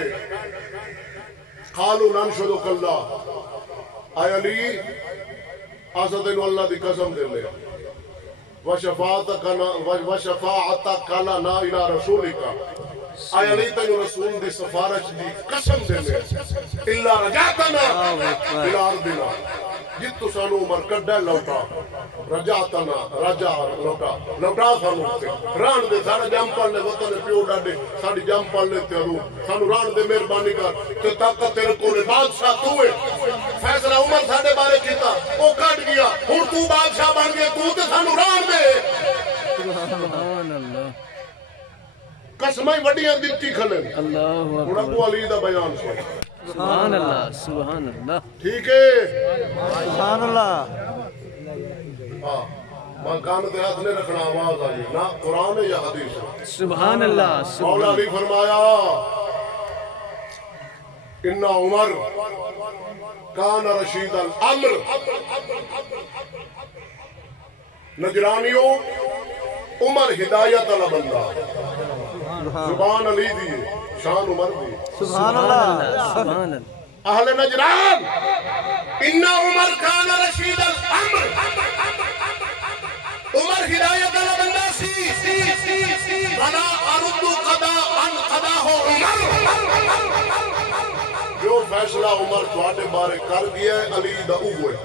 قالوا ننشدک اللہ اے علی آسا تینو اللہ دی قسم دے لے وشفاعتک لنا الى رسولک اے علی تینو رسول دی سفارش دی قسم دے لے الا رجعتنا الى ارضنا جت تو سانو عمر کڈا لوٹا رجعتنا رجع لوٹا سانو ران دے سارا جام پال لے وطن پیو ڈاڈے ساڑی جام پال لے تیارو سانو ران دے مہربانی کر تے طاقت تیرے کولے بادشاہ تو ہے فیصلہ عمر ساڈے بارے کیتا او کٹ گیا ہن تو بادشاہ بن گیا تو تے سانو ران دے سبحان اللہ قسمیں وڈیاں دتی کھلے اللہ ہن ابو علی دا بیان سن سبحان اللہ سبحان اللہ ٹھیک ہے سبحان اللہ ہاں میں کان تے ہاتھ نہیں رکھنا آواز آئی نہ قرآن ہے یا حدیث ہے سبحان اللہ مولا علی فرمایا ان عمر کان رشید الامر نجرانیوں عمر ہدایت والا بندہ زبان علی دیے شان عمر دی سبحان اللہ سبحان اللہ اہل نجران ان عمر کان رشید الامر عمر ہدایت والا بندہ سی ولا ارد قضاء قضاہ عمر جو فیصلہ عمر تواڈے بارے کر گیا ہے علی دا اوے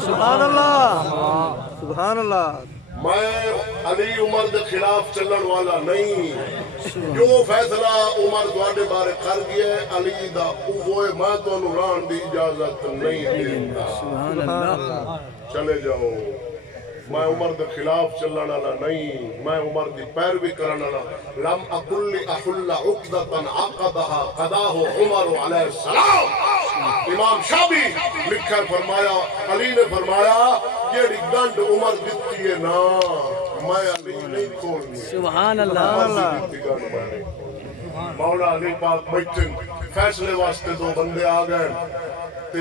سبحان اللہ سبحان اللہ میں علی عمر دے خلاف چلن والا نہیں جو فیصلہ عمر تواڈے بارے کر گیا ہے علی دا اوے میں تانوں ران دی اجازت نہیں دیندا سبحان اللہ چلے جاؤ میں عمر دے خلاف چلن والا نہیں، میں عمر دی پیروی کرن والا لم اقل احل عقدۃ عقدها قضاہ عمر علیہ السلام۔ امام شابی لکھا فرمایا، علی نے فرمایا جیڑی گنڈ عمر دتی ہے نا میں علی نہیں کھولنی۔ سبحان اللہ۔ مولا علی پاک بیٹھن فیصلے واسطے دو بندے آ گئے تے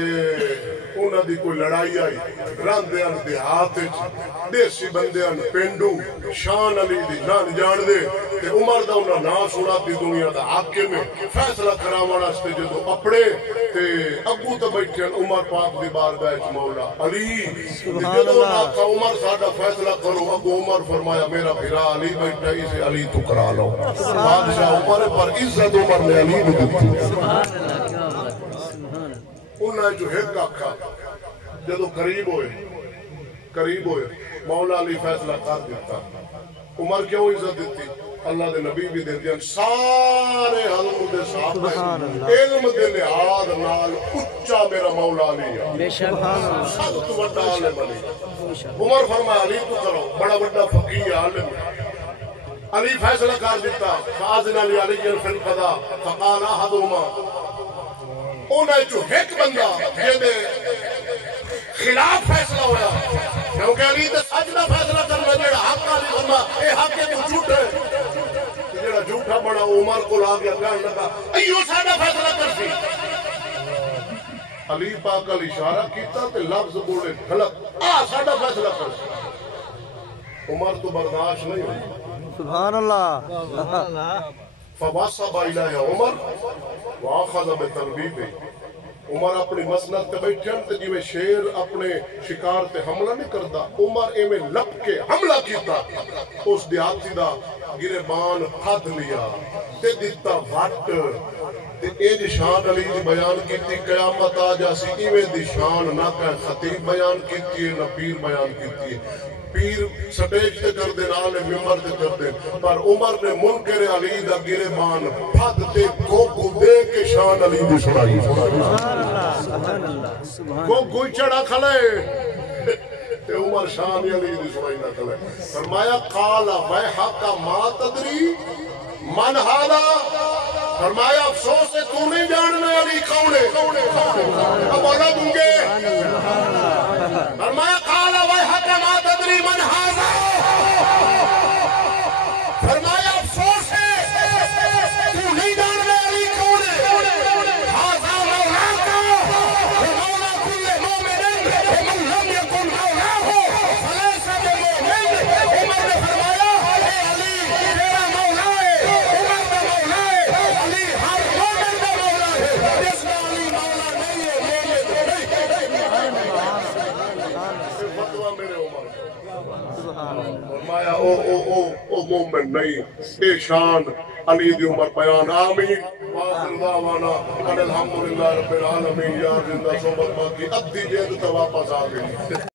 انہاں دی کوئی لڑائی آئی، راندیاں دیہات وچ دیسی بندیاں پینڈو شان علی دی نہ جان دے تے عمر دا انہاں نام سنا دی دنیا دا حاکم فیصلہ کراون واسطے جدوں اپڑے تے ابو تے بیٹھے عمر پاک دی بارگاہ وچ مولا علی جدوں آقا عمر ساڈا فیصلہ کرو، ابو عمر فرمایا میرا بھرا علی بیٹھا اسے علی تو کرا لو۔ بادشاہ عمر پر عزت عمر نے علی کو دی۔ سبحان اللہ، کیا بات ہے، سبحان اللہ۔ انہیں جو ایک آکھا جدو قریب ہوئے مولا علی فیصلہ کر دیتا۔ عمر کیوں عزت دیتی؟ اللہ دے نبی بھی دیتے ہیں سارے حضور دے صحابہ علم دے لحاظ نال اچا میرا مولا علی ہے، بے شک سب تو بڑا عالم علی۔ عمر فرمایا علی تو کرو، بڑا بڑا فقیہ عالم علی فیصلہ کر دیتا۔ فاذن علی علی فی القضاء فقال احدهما، انہیں جو ایک بندہ جیدے خلاف فیصلہ ہویا کیونکہ علی تے سچ دا فیصلہ کرنا جیڑا حق علی فرما اے حق ہے تو جھوٹ ہے، جیڑا جھوٹا بڑا عمر کو لا گیا کہنے لگا ایو ساڈا فیصلہ کرسی۔ علی پاک علی اشارہ کیتا تے لفظ بولے غلط، ساڈا فیصلہ کرسی۔ عمر تو برداشت نہیں ہوئی، سبحان اللہ۔ فواصب الیہ عمر واخذ بتربیبہ، عمر اپنی مسند تے بیٹھن تے جویں شیر اپنے شکار تے حملہ نہیں کردا، عمر ایویں لپ کے حملہ کیتا، اس دیہاتی دا گریبان ہتھ لیا تے دتا وٹ تے اے شان علی دی بیان کیتی قیامت آ جاسی ایویں دی شان نہ کہ خطیب بیان کیتی ہے نہ پیر بیان کیتی ہے۔ پیر سٹیج تے کر دے نال ممبر تے کر دے، پر عمر نے منکر علی دا گریبان پھد تے گوگو دے کے شان علی دی سنائی۔ سبحان اللہ، سبحان اللہ، سبحان گوگو چڑھا کھلے تے عمر شان علی دی سنائی نہ کھلے۔ فرمایا قال ویحک ما تدری من ھذا، فرمایا افسوس ہے تو نہیں جاننا علی کون ہے، اب بولا گونگے۔ فرمایا قال ویحک ما تدری من ھذا، فرمایا افسوس ہے تو نہیں جاننا علی کون ہے، ھذا مولاک مولا کل مومن ومن لم یکن مولاه فلیس بمؤمن۔ عمر نے فرمایا اے علی تیرا مولا ہے، عمر کا مولا ہے، علی ہر مومن کا مولا ہے، جس کا علی مولا نہیں ہے مومن نہیں۔ فتویٰ میرے عمر فرمایا او مومن نہیں، اے شان علی دی عمر بیان۔ آمین وآخر دعوانا الحمدللہ رب العالمین۔ یا زندہ صحبت باقی ادھی جید تو واپس آ گئی۔